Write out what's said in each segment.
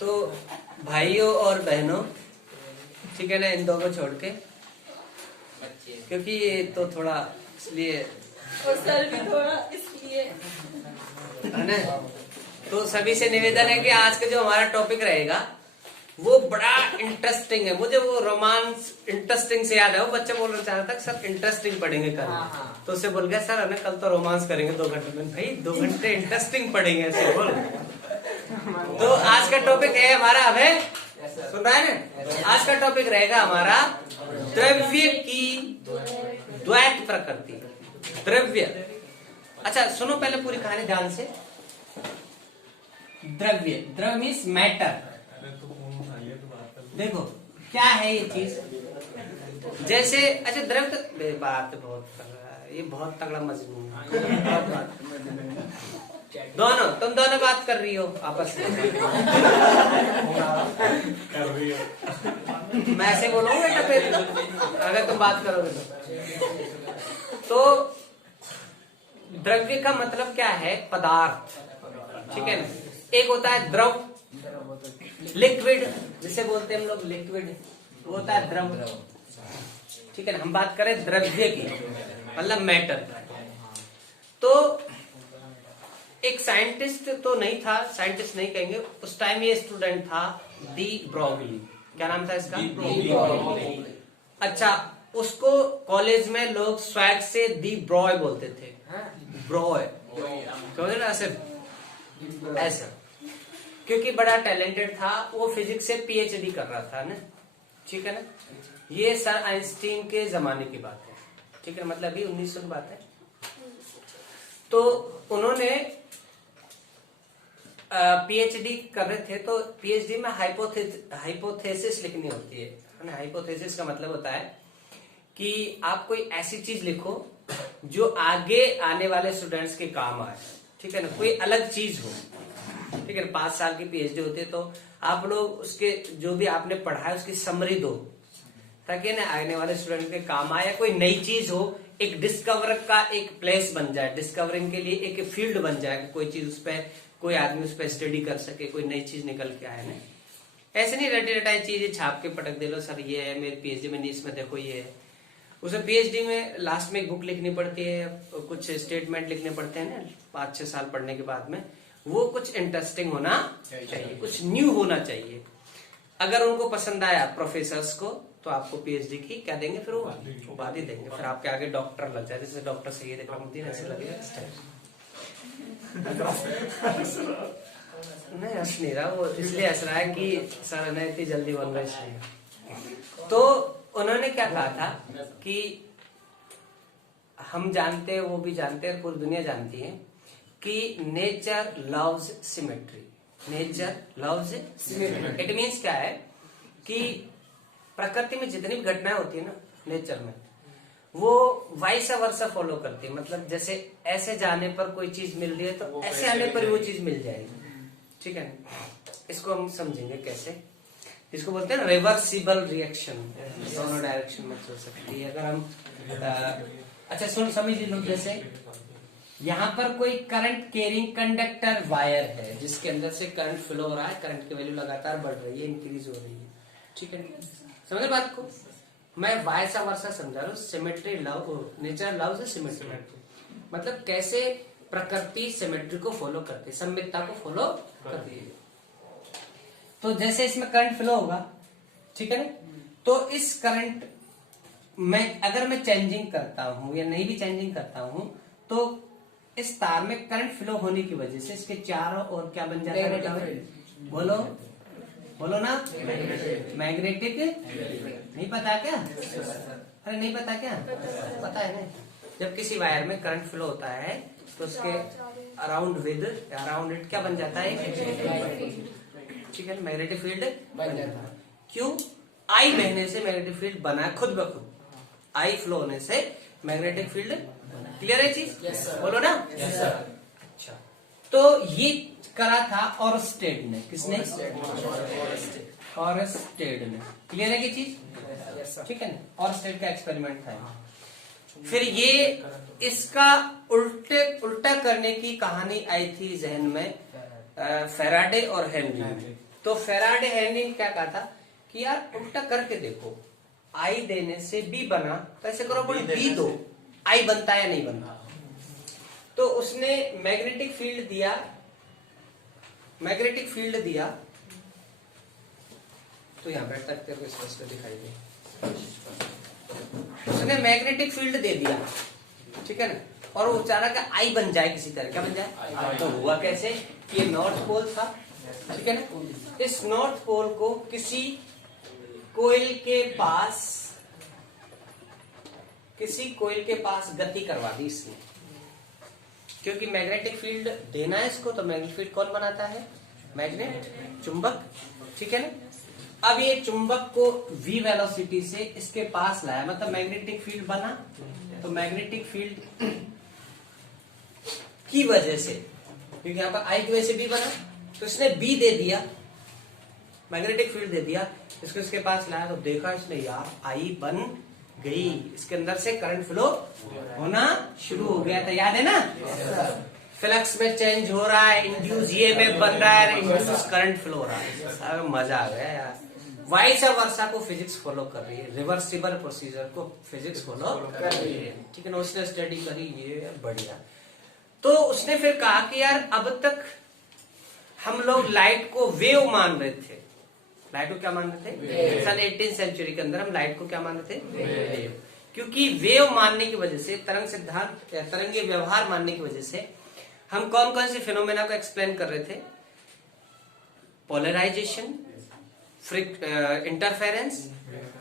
तो भाइयों और बहनों, ठीक है ना, इन दो को छोड़ के, क्योंकि ये तो थोड़ा इसलिए और सर भी थोड़ा इसलिए है ना। तो सभी से निवेदन है कि आज का जो हमारा टॉपिक रहेगा वो बड़ा इंटरेस्टिंग है। मुझे वो रोमांस इंटरेस्टिंग से याद है, वो बच्चा बोल रहा चाहता था सर इंटरेस्टिंग पढ़ेंगे कल। तो उससे बोल गया सर कल तो रोमांस करेंगे 2 घंटे में। भाई 2 घंटे इंटरेस्टिंग पढ़ेंगे ऐसे बोल। तो आज का टॉपिक है हमारा, अभय सुन रहा है ना, आज का टॉपिक रहेगा हमारा द्रव्य की द्वैत प्रकृति। द्रव्य, अच्छा सुनो पहले पूरी कहानी ध्यान से। द्रव्य, द्रव्य मीन्स मैटर। देखो क्या है ये चीज, जैसे अच्छा द्रव्य बात बहुत कर रहा है, ये बहुत तगड़ा मजमून है। दोनों तुम दोनों बात कर रही हो आपस में कर रही हो। मैं ऐसे बोलूंगा बेटा फिर अगर तुम बात करोगे तो द्रव्य का मतलब क्या है, पदार्थ, ठीक है ना। एक होता है द्रव, लिक्विड जिसे बोलते हैं हम लोग लिक्विड, वो होता है द्रव, ठीक है ना। हम बात करें द्रव्य की मतलब मैटर। तो एक साइंटिस्ट तो नहीं था, साइंटिस्ट नहीं कहेंगे, उस टाइम ये स्टूडेंट था डी ब्रोगली। क्या नाम था इसका? अच्छा, उसको कॉलेज में लोग स्वैग से दी ब्रॉय बोलते थे। ब्रॉय ऐसे ऐसा, क्योंकि बड़ा टैलेंटेड था। वो फिजिक्स से पीएचडी कर रहा था ना, ठीक है ना। ये सर आइंस्टीन के जमाने की बात है, ठीक है, मतलब अभी 1900 की बात है। तो उन्होंने पीएचडी कर रहे थे, तो पीएचडी में हाइपोथेसिस लिखनी होती है। हाइपोथेसिस का मतलब होता है कि आप कोई ऐसी चीज लिखो जो आगे आने वाले स्टूडेंट्स के काम आए, ठीक है ना, कोई अलग चीज हो, ठीक है। 5 साल की पीएचडी होती है, तो आप लोग उसके जो भी आपने पढ़ा है उसकी समरी दो, ताकि ना आने वाले स्टूडेंट के काम आए। कोई नई चीज हो, एक डिस्कवर का एक प्लेस बन जाए, डिस्कवरिंग के लिए एक फील्ड बन जाए, कोई चीज उस पर कोई आदमी उस पर स्टडी कर सके, कोई नई चीज निकल के आए ना। ऐसे नहीं रटी रटाई चीजें छाप के पटक दे लो सर ये है मेरी पीएचडी में, नहीं इसमें देखो ये है। उसे पीएचडी में लास्ट में एक बुक लिखनी पड़ती है, कुछ स्टेटमेंट लिखने पड़ते हैं ना 5-6 साल पढ़ने के बाद में। वो कुछ इंटरेस्टिंग होना चाहिए, कुछ न्यू होना चाहिए। अगर उनको पसंद आया प्रोफेसर्स को, तो आपको पीएचडी की क्या देंगे, फिर वो उपाधि देंगे, फिर आपके आगे डॉक्टर लग जाए। जैसे डॉक्टर सैयद इकरामुद्दीन ऐसे लगेगा नहीं, हंस नहीं रहा वो, इसलिए हंस रहा है कि सर ने इतनी जल्दी बन रहा है। तो उन्होंने क्या कहा था कि हम जानते हैं, वो भी जानते हैं, पूरी दुनिया जानती है कि nature loves symmetry. Nature loves symmetry, it means क्या है कि प्रकृति में जितनी भी घटनाएं होती है ना नेचर में, वो वाइस वर्सा फॉलो करती है। मतलब जैसे ऐसे जाने पर कोई चीज मिल रही है तो ऐसे आने पर वो चीज मिल जाएगी, ठीक है। इसको हम समझेंगे कैसे, इसको बोलते हैं रिवर्सिबल रिएक्शन, दोनों डायरेक्शन में चल सकती है। अगर हम अच्छा सुन समझिए लोग, जैसे यहाँ पर कोई करंट कैरिंग कंडक्टर वायर है जिसके अंदर से करंट फ्लो हो रहा है, करंट की वैल्यू लगातार बढ़ रही है, इंक्रीज हो रही है, ठीक है। समझ बात को, मैं वाइस वर्सा समझा रहा हूँ। Symmetry love, nature love symmetry, मतलब कैसे प्रकृति सिमेट्री को फॉलो करती है, सममितता को फॉलो करती है। तो जैसे इसमें करंट फ्लो होगा, ठीक है ना, तो इस करंट में अगर मैं चेंजिंग करता हूं या नहीं भी चेंजिंग करता हूं, तो इस तार में करंट फ्लो होने की वजह से इसके चारों ओर क्या बन जाता है, बोलो बोलो ना, मैग्नेटिक। नहीं पता क्या? अरे नहीं पता क्या? पता है ना, जब किसी वायर में करंट फ्लो होता है तो उसके अराउंड इट क्या बन जाता है, ठीक है, मैग्नेटिक फील्ड बन जाता है। क्यों? आई बहने से मैग्नेटिक फील्ड बना है खुद ब खुद, आई फ्लो होने से मैग्नेटिक फील्ड। क्लियर है चीज? yes, बोलो ना। yes, अच्छा, तो ये करा था ऑरस्टेड ने। किसने? ऑरस्टेड ने। क्लियर है ये चीज? yes, ठीक है ना, ऑरस्टेड का एक्सपेरिमेंट था। फिर ये इसका उल्टा करने की कहानी आई थी जहन में फेराडे और हेनरी में। तो फेराडे हेनरी ने क्या कहा था कि यार उल्टा करके देखो, आई देने से बी बना, तो ऐसे करो बी दो, आई बनता है या नहीं बनता। तो उसने मैग्नेटिक फील्ड दिया, तो यहां बैठ सकते हो, स्पष्ट दिखाई दे। उसने मैग्नेटिक फील्ड दे दिया, ठीक है ना, और वो चाह रहा कि आई बन जाए किसी तरह, क्या बन जाए। तो हुआ कैसे, ये नॉर्थ पोल था, ठीक है ना, इस नॉर्थ पोल को किसी कोयल के पास गति करवा दी इसने, क्योंकि मैग्नेटिक फील्ड देना है इसको, तो मैग्नेटिक फील्ड कौन बनाता है, मैग्नेट, चुंबक, ठीक है ना। अब ये चुंबक को v वेलोसिटी से इसके पास लाया, मतलब मैग्नेटिक फील्ड बना, तो मैग्नेटिक फील्ड की वजह से, क्योंकि यहाँ पर आई की वजह से b बना, तो इसने b दे दिया, मैग्नेटिक फील्ड दे दिया, इसको इसके पास लाया, तो देखा इसने यार आई बन गई, इसके अंदर से करंट फ्लो होना शुरू हो गया था, याद है ना। फ्लक्स में चेंज हो रहा है, इंड्यूस ईएमएफ बन रहा है, इंड्यूस करंट फ्लो हो रहा है, मजा आ गया यार। वाइस वर्षा को फिजिक्स फॉलो कर रही है, रिवर्सिबल प्रोसीजर को फिजिक्स फॉलो कर रही है, ठीक है ना, उसने स्टडी करी, ये बढ़िया। तो उसने फिर कहा कि यार अब तक हम लोग लाइट को वेव मान रहे थे, लाइट को क्या मान रहे थे, सन 18th सेंचुरी के अंदर हम लाइट को क्या मान रहे थे, वेव। क्योंकि वेव मानने की वजह से, तरंग सिद्धांत या तरंगीय व्यवहार मानने की वजह से हम कौन कौन से फिनोमेना को एक्सप्लेन कर रहे थे, पोलराइजेशन, इंटरफेरेंस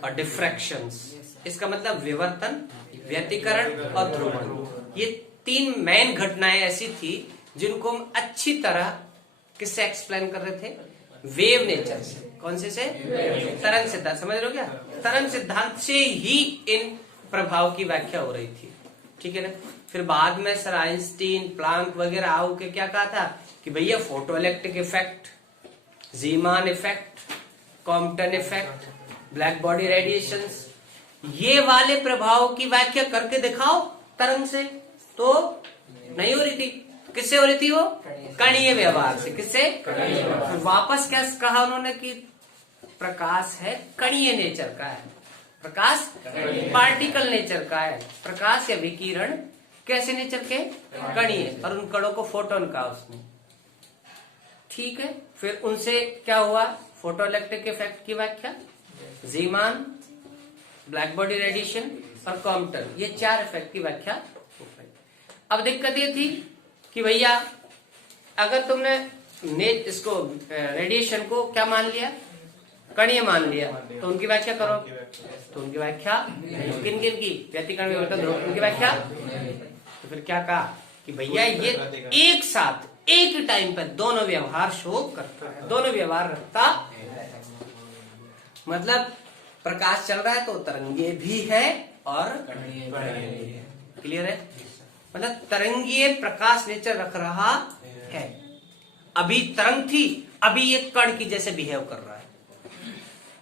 और डिफ्रैक्शंस। इसका मतलब विवर्तन, व्यतिकरण और ध्रुवण। ये 3 मेन घटनाएं ऐसी थी जिनको हम अच्छी तरह किससे एक्सप्लेन कर रहे थे, वेव नेचर से। कौन से तरंग सिद्धांत, समझ रहे हो क्या, तरंग सिद्धांत से ही इन प्रभाव की व्याख्या हो रही थी, ठीक है ना। फिर बाद में सर आइंस्टीन, प्लांक वगैरह आओ के क्या कहा था कि भैया photo electric effect, Zeeman effect, Compton effect, black body radiations, ये वाले प्रभाव की व्याख्या करके दिखाओ तरंग से, तो नहीं हो रही थी। किससे हो रही थी वो, कणीय व्यवहार से। किससे, फिर वापस क्या कहा उन्होंने कि प्रकाश है कणीय नेचर का है, प्रकाश पार्टिकल नेचर का है, प्रकाश या विकिरण कैसे नेचर के, कणीय, और उन कणों को फोटोन कहा उसने, ठीक है। फिर उनसे क्या हुआ, फोटो इलेक्ट्रिक इफेक्ट की व्याख्या, जीमान, ब्लैक बॉडी रेडिएशन और कॉम्पटन, ये 4 इफेक्ट की व्याख्या। अब दिक्कत ये थी कि भैया अगर तुमने इसको रेडिएशन को क्या मान लिया, कणीय मान लिया, तो उनकी व्याख्या करो, तो उनकी व्याख्या किन किन की, व्यतिकरण, विवर्तन, ध्रुवण, उनकी व्याख्या। तो फिर क्या कहा कि भैया ये एक साथ एक टाइम पर दोनों व्यवहार शो करता है, दोनों व्यवहार रखता है। मतलब प्रकाश चल रहा है तो तरंगीय भी है और कणीय भी है, क्लियर है। मतलब तरंगीय प्रकाश नेचर रख रहा है, अभी तरंग थी, अभी ये कण की जैसे बिहेव कर रहा है,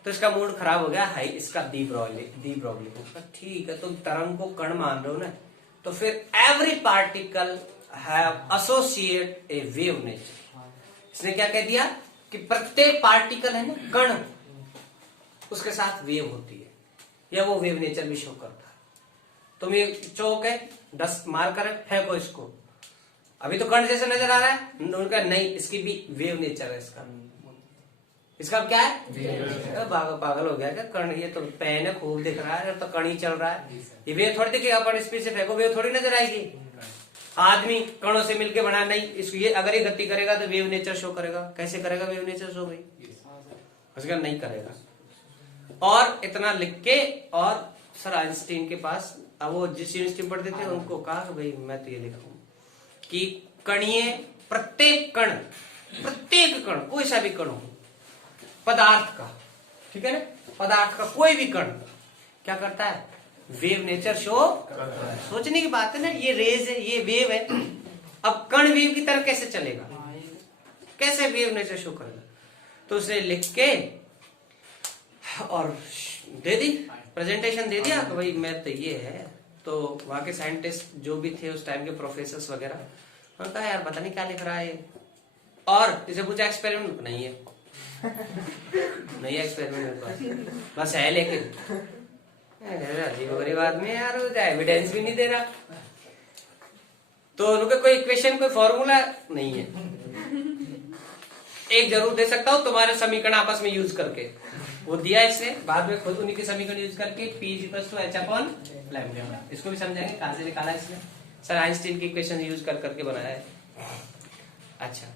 तो इसका मूड खराब हो गया, हाई इसका दी ब्रॉगली, ठीक है तुम तरंग को कण मान रहे हो ना, तो फिर every particle have associate A wave nature. इसने क्या कह दिया कि प्रत्येक पार्टिकल है ना कण, उसके साथ वेव होती है, या वो वेव नेचर भी शो करता है। तुम ये चौक है, 10 मार कर फेंको इसको, अभी तो कण जैसे नजर आ रहा है, उनका नहीं, इसकी भी वेव नेचर है, इसका क्या है, पागल हो गया क्या, कण, ये तो पेन है खूब दिख रहा है, तो कण ही चल रहा है, ये वेव थोड़ी दिखेगा, अपन स्पीड से फेंको वेव थोड़ी नजर आएगी। आदमी कणों से मिलके बना, नहीं इसको, ये अगर ये गति करेगा तो वेव नेचर शो करेगा, कैसे करेगा वेव नेचर शो भाई, उसका नहीं करेगा। और इतना लिख के, और सर आइंस्टीन के पास, अब वो जिस यूनिवर्सिटी में पढ़ते थे उनको कहा कि भाई मैं तो ये लिखूं कि कणीय, प्रत्येक कण कोई सा भी कण हो पदार्थ का, ठीक है ना, पदार्थ का कोई भी कण क्या करता है, वेव नेचर शो। सोचने की बात है ना, ये रेज है, ये वेव है, अब कण वेव की तरह कैसे चलेगा, कैसे वेव नेचर शो करेगा। तो उसने लिख के और दे दी, प्रेजेंटेशन दे दिया कि भाई मैं तो ये है। तो वहां के साइंटिस्ट जो भी थे उस टाइम के प्रोफेसर वगैरह, उन्होंने कहा यार पता नहीं क्या लिख रहा है, और इसे पूछा एक्सपेरिमेंट नहीं है, नहीं एक्सपेरिमेंट मेरे पास, बस है लेकिन अजीब आदमी है यार, एविडेंस भी नहीं दे रहा। तो उनका कोई इक्वेशन कोई फॉर्मूला नहीं है। एक जरूर दे सकता हूं, तुम्हारे समीकरण आपस में यूज करके, वो दिया इसने, बाद में खुद उन्हीं के समीकरण यूज करके P = H/λ, इसको भी समझाएंगे कहां से निकाला इसने, सर आइंस्टीन की इक्वेशन यूज कर करके बनाया है। अच्छा,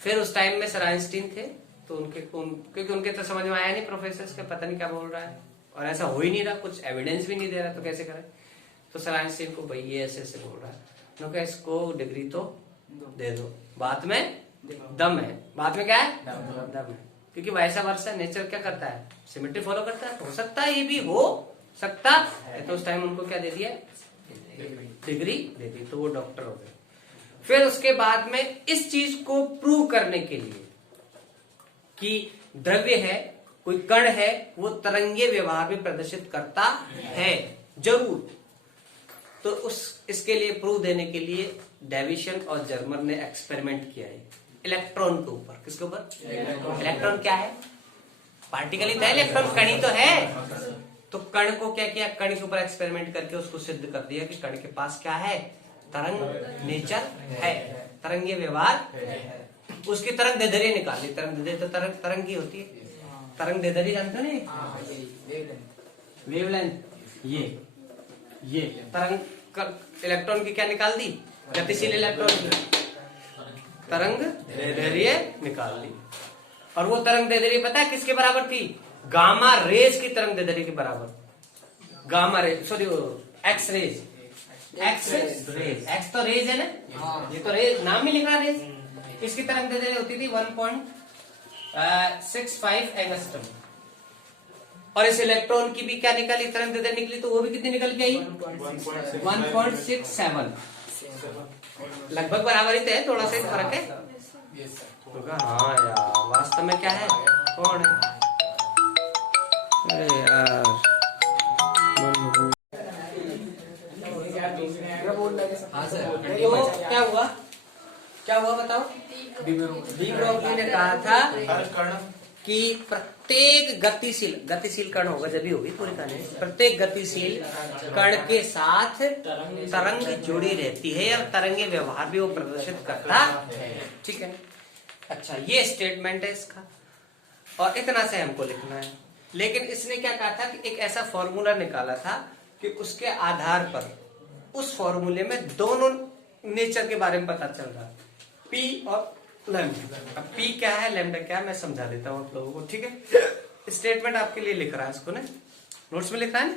फिर उस टाइम में सर आइंस्टीन थे, तो क्योंकि उनके तो समझ में आया नहीं प्रोफेसर के, पता नहीं क्या बोल रहा है, और ऐसा हो ही नहीं रहा, कुछ एविडेंस भी नहीं दे रहा, तो कैसे करें। तो सर आइंस्टीन को भाई ये ऐसे ऐसे बोल रहा है, उन्होंने इसको डिग्री तो दे दो, बात में दम है, बात में क्या है दम है, क्योंकि वैसा वर्षा नेचर क्या करता है, सिमेट्री फॉलो करता है, हो सकता है ये भी हो सकता है। तो उस टाइम उनको क्या दे दिया, डिग्री दे दी, तो वो डॉक्टर हो गए। फिर उसके बाद में इस चीज को प्रूव करने के लिए कि द्रव्य है, कोई कण है, वो तरंगीय व्यवहार भी प्रदर्शित करता है जरूर, तो इसके लिए प्रूव देने के लिए डेविसन और जर्मन ने एक्सपेरिमेंट किया है इलेक्ट्रॉन के ऊपर। किसके ऊपर, इलेक्ट्रॉन क्या है, पार्टिकल ही था, इलेक्ट्रॉन कण ही तो है। तो कण को क्या किया, कण के ऊपर एक्सपेरिमेंट करके उसको सिद्ध कर दिया कि कण के पास क्या है, तरंग नेचर है, तरंगीय व्यवहार। उसकी तरंग दैर्ध्य निकाली, तरंग दैर्ध्य तो तरंग की होती है, तरंग दैर्ध्य जानते हो नहीं, वेवलेंथ, ये तरंग इलेक्ट्रॉन की क्या निकाल दी, गतिशील इलेक्ट्रॉन की तरंग दैर्ध्य निकाल ली। और वो तरंग दैर्ध्य पता है किसके बराबर थी, गामा रेज की तरंग दैर्ध्य के बराबर। Gamma rays, sorry X rays, X तो रेज है ना, ये तो रेज नाम ही लिख रहा रेज। इसकी तरंग दैर्ध्य होती थी 1.65 एंगस्ट्रॉम, और इस इलेक्ट्रॉन की भी क्या निकाली, तरंग दैर्ध्य निकली, तो वो भी कितनी निकल के आई, 1.67, लगभग बराबर ही थे, थोड़ा सा फर्क है। हाँ यार, वास्तव में क्या है, कौन है, अरे यार तो क्या हुआ बताओ। डी ब्रोगली ने कहा था कि प्रत्येक गतिशील कण होगा, जब भी होगी पूरी कहानी, प्रत्येक गतिशील कण के साथ तरंग जुड़ी रहती है और तरंगे व्यवहार भी वो प्रदर्शित करता है, ठीक है। अच्छा, ये स्टेटमेंट है इसका, और इतना से हमको लिखना है। लेकिन इसने क्या कहा था कि एक ऐसा फॉर्मूला निकाला था कि उसके आधार पर उस फॉर्मूले में दोनों नेचर के बारे में पता चल रहा है, पी और लैम्डा। अब पी क्या है, लैम्डा क्या है, मैं समझा देता हूँ आप लोगों को, ठीक है। स्टेटमेंट आपके लिए लिख रहा है, इसको ना नोट्स में लिख रहा है ना।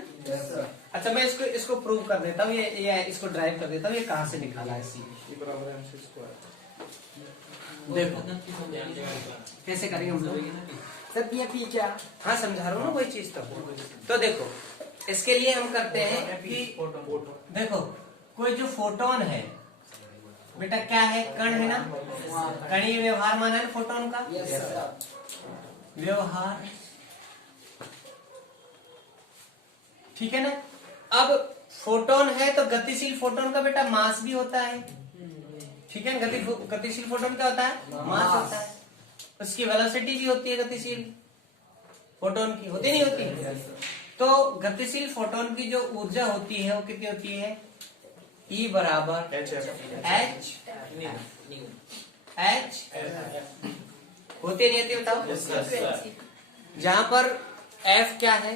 अच्छा, मैं इसको प्रूव कर देता हूँ, ये इसको ड्राइव कर देता हूँ, ये कहाँ से निकाला है, देखो कैसे करेंगे हम लोग, सर ये पी क्या, हाँ समझा रहा हूँ ना, कोई चीज तो देखो, इसके लिए हम करते हैं कि देखो, कोई जो फोटोन है बेटा क्या है, कण है ना, कणीय व्यवहार माना है ना फोटोन का, व्यवहार, ठीक है ना। अब फोटोन है तो गतिशील फोटोन का बेटा मास भी होता है, ठीक है ना। गतिशील फोटोन क्या होता है, मास होता है, उसकी वेलोसिटी भी होती है गतिशील फोटोन की, होती नहीं होती। तो गतिशील फोटोन की जो ऊर्जा होती है वो कितनी होती है, E बराबर एच होती नहीं होती, बताओ। जहां पर F क्या है,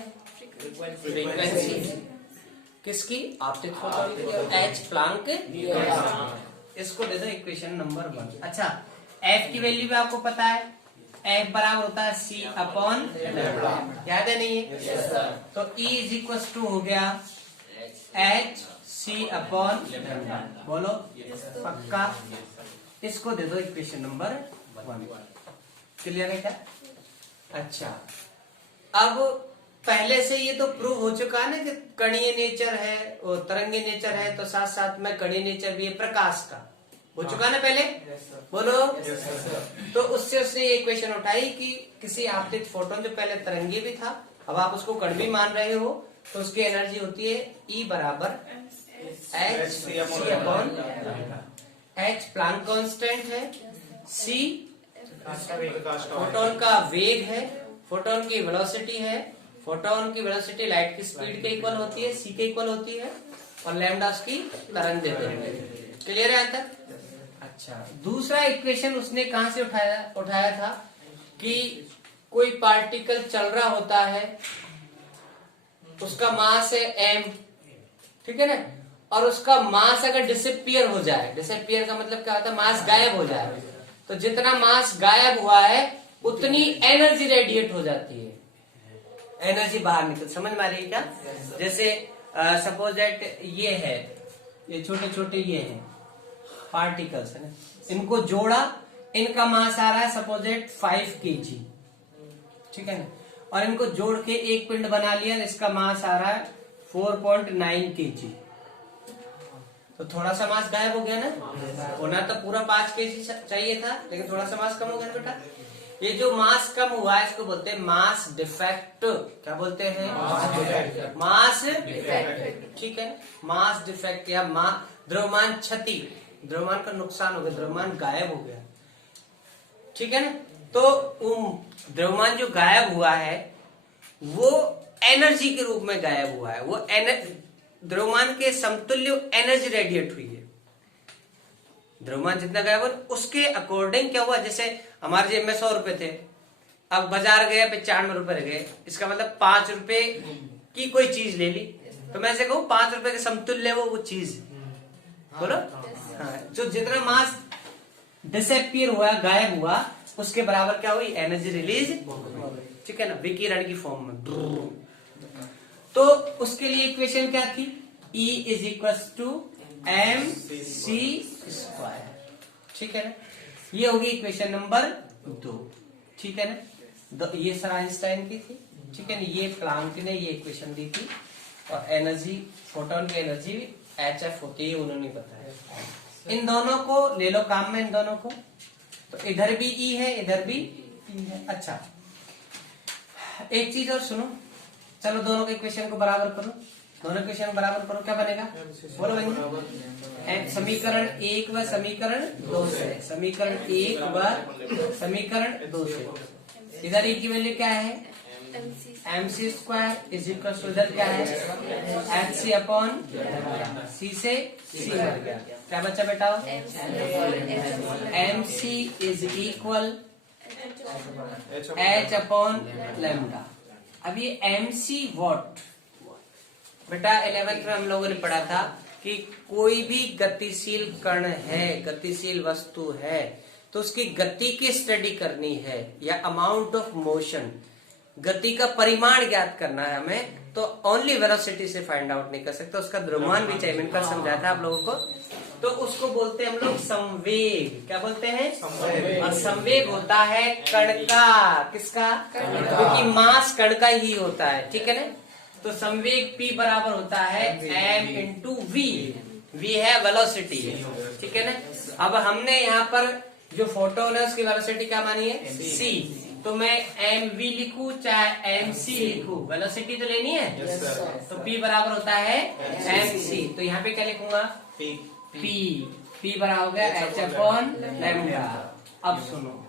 फ्रीक्वेंसी किसकी, आपतित फोटोन की, और H प्लांक, इसको दे दो इक्वेशन नंबर 1। अच्छा, F की वैल्यू भी आपको पता है, F बराबर होता है C/λ, याद है नहीं है। तो E = हो गया HC/λ, बोलो पक्का। इसको दे दो इक्वेशन नंबर 1, क्लियर है क्या। अच्छा, अब पहले से ये तो प्रूव हो चुका है ना कि कणीय नेचर है और तरंगीय नेचर है, तो साथ साथ में कणीय नेचर भी है प्रकाश का, हो चुका ना पहले, बोलो। तो उससे ये इक्वेशन उठाई कि किसी आपतित फोटोन जो पहले तरंगी भी था, अब आप उसको कण भी मान रहे हो, तो उसकी एनर्जी होती है E बराबर HC/λ। H प्लांक कांस्टेंट है, C फोटोन का वेग है, फोटोन की वेलोसिटी है। फोटोन की वेलोसिटी लाइट की स्पीड के इक्वल होती है, c के इक्वल होती है, और लैम्डा उसकी तरंग दैर्ध्य। क्लियर है आता? अच्छा, दूसरा इक्वेशन उसने कहां से उठाया था कि कोई पार्टिकल चल रहा होता है, उसका मास है m, ठीक है ना, और उसका मास अगर डिसअपियर हो जाए, डिसअपियर का मतलब क्या होता है, मास गायब हो जाए, तो जितना मास गायब हुआ है उतनी एनर्जी रेडिएट हो जाती है, एनर्जी बाहर निकल। समझ में आ रही है क्या? जैसे सपोज दैट ये है, ये छोटे छोटे ये हैं पार्टिकल्स है ना, इनको जोड़ा, इनका मास आ रहा है सपोज दैट 5 kg, ठीक है ना, और इनको जोड़ के एक पिंड बना लिया, इसका मास आ रहा है 4.9 kg। तो थोड़ा सा मास गायब हो गया ना, होना तो पूरा 5 kg चाहिए था, लेकिन थोड़ा सा मास कम हो गया ना बेटा। ये जो मास कम हुआ है इसको बोलते हैं मास डिफेक्ट। क्या बोलते हैं? मास डिफेक्ट, ठीक है। मास डिफेक्ट या द्रव्यमान क्षति, द्रव्यमान का नुकसान हो गया, द्रव्यमान गायब हो गया, ठीक है ना। तो द्रव्यमान जो गायब हुआ है वो एनर्जी के रूप में गायब हुआ है, वो द्रव्यमान के समतुल्य एनर्जी रेडिएट हुई है। द्रव्यमान जितना गायब हुआ उसके अकॉर्डिंग क्या हुआ, जैसे हमारे जेब में 100 रुपए थे, अब बाजार गए 95 रुपए रह गए, इसका मतलब 5 रुपए की कोई चीज ले ली, तो मैं ऐसे कहूँ 5 रुपए के समतुल्य वो चीज, बोलो। हाँ, जो जितना मास डिसअपियर हुआ, गायब हुआ, उसके बराबर क्या हुई, एनर्जी रिलीज, ठीक है ना, विकिरण की फॉर्म में। तो उसके लिए इक्वेशन क्या थी, E is equal to mc square, ठीक है ना। ये होगी इक्वेशन नंबर 2, ठीक है ना। ये सर आइंस्टाइन की थी, ठीक है ना, ये प्लांक ने ये इक्वेशन दी थी, और एनर्जी, फोटोन की एनर्जी hf होती है, उन्होंने बताया। इन दोनों को ले लो काम में, इन दोनों को, तो इधर भी E है, इधर भी E है। अच्छा, एक चीज और सुनो, चलो दोनों के इक्वेशन को बराबर करो, दोनों इक्वेशन को बराबर करो, क्या बनेगा, बोलो बनेगा समीकरण 1 व समीकरण 2 से, समीकरण 1 व समीकरण 2 से। इधर E की वैल्यू क्या है, mc square is equal to, इधर क्या है, hc अपॉन c से c मर गया, क्या बचा बेटा, mc is equal h upon lambda. अब ये mc वॉट, बेटा 11th में हम लोगों ने पढ़ा था कि कोई भी गतिशील कण है, गतिशील वस्तु है, तो उसकी गति की स्टडी करनी है, या अमाउंट ऑफ मोशन, गति का परिमाण ज्ञात करना है हमें, तो ओनली वेलोसिटी से फाइंड आउट नहीं कर सकते, उसका द्रव्यमान भी चाहिए। मैंने कल समझाया था आप लोगों को, तो उसको बोलते हैं हम लोग संवेग। क्या बोलते हैं, संवेग। और संवेग होता है कण का, किसका, क्योंकि मास कण का ही होता है, ठीक है ना। तो संवेग P बराबर होता है m इंटू वी, वी है वेलोसिटी, ठीक है ना। अब हमने यहाँ पर जो फोटोन है उसकी वेलोसिटी क्या मानी है, c, तो मैं mv लिखूं चाहे mc लिखूं, वेलोसिटी तो लेनी है, तो P बराबर होता है mc, तो यहाँ पे क्या लिखूंगा, P बराबर हो गया h अपॉन लैम्डा। अब सुनो,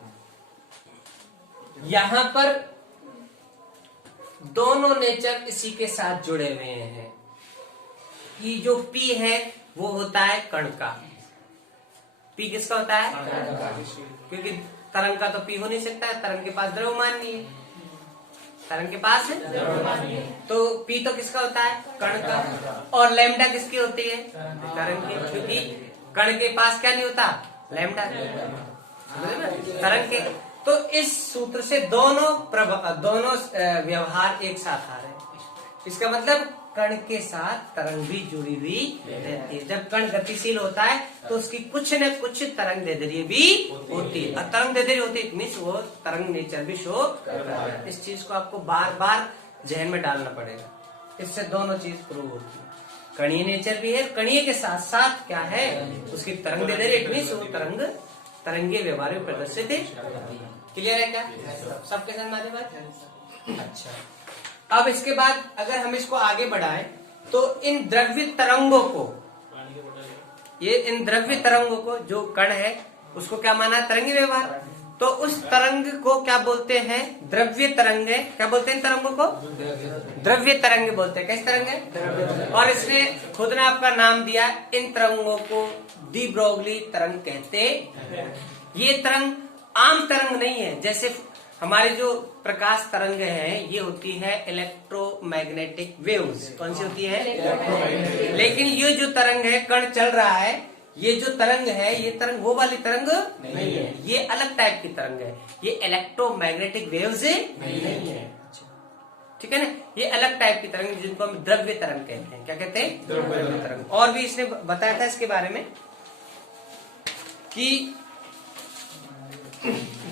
यहाँ पर दोनों नेचर इसी के साथ जुड़े हुए हैं कि जो P है वो होता है कण का। P किसका होता है, क्योंकि तरंग का तो P हो नहीं सकता है, तरंग के पास द्रव्यमान नहीं है, तरंग के पास है द्रव्यमान नहीं है, तो P तो किसका होता है, कण का। और लैम्डा किसकी होती है, तरंग की, क्योंकि कण के पास क्या नहीं होता, लैम्डा, तरंग के। तो इस सूत्र से दोनों व्यवहार एक साथ आ रहे हैं। इसका मतलब कण के साथ तरंग भी जुड़ी हुई रहती है। जब कण गतिशील होता है तो उसकी कुछ न कुछ तरंग दैर्ध्य भी होती है, और तरंग दैर्ध्य होती है मीन्स वो तरंग नेचर भी शो करता है। इस चीज को आपको बार बार जहन में डालना पड़ेगा, इससे दोनों चीज प्रूव होती है। कणीय नेचर भी है, कणीय के साथ साथ क्या है, उसकी तरंग दैर्ध्य मीन्स वो तरंगीय व्यवहार में प्रदर्शित है। क्लियर है क्या, सबके समझ में आ बात। अच्छा, अब इसके बाद अगर हम इसको आगे बढ़ाएं तो इन द्रव्य तरंगों को, इन द्रव्य तरंगों को, जो कण है उसको क्या माना, तरंगी व्यवहार। तो तो उस तरंग को क्या बोलते हैं? द्रव्य तरंग है। क्या बोलते हैं तरंगों को? द्रव्य तरंग बोलते हैं। कैसे तरंग है? और इसने खुद ने आपका नाम दिया, इन तरंगों को डी ब्रोगली तरंग कहते हैं। ये तरंग आम तरंग नहीं है। जैसे हमारी जो प्रकाश तरंग है ये होती है इलेक्ट्रोमैग्नेटिक वेव्स। कौन सी होती है? लेकिन ये जो तरंग है, कण चल रहा है, ये जो तरंग है ये तरंग वो वाली तरंग नहीं है। ये अलग टाइप की तरंग है। ये इलेक्ट्रोमैग्नेटिक वेव्स नहीं है। ठीक है ना? ये अलग टाइप की तरंग जिनको हम द्रव्य तरंग कहते हैं। क्या कहते हैं? द्रव्य तरंग। और भी इसने बताया था इसके बारे में कि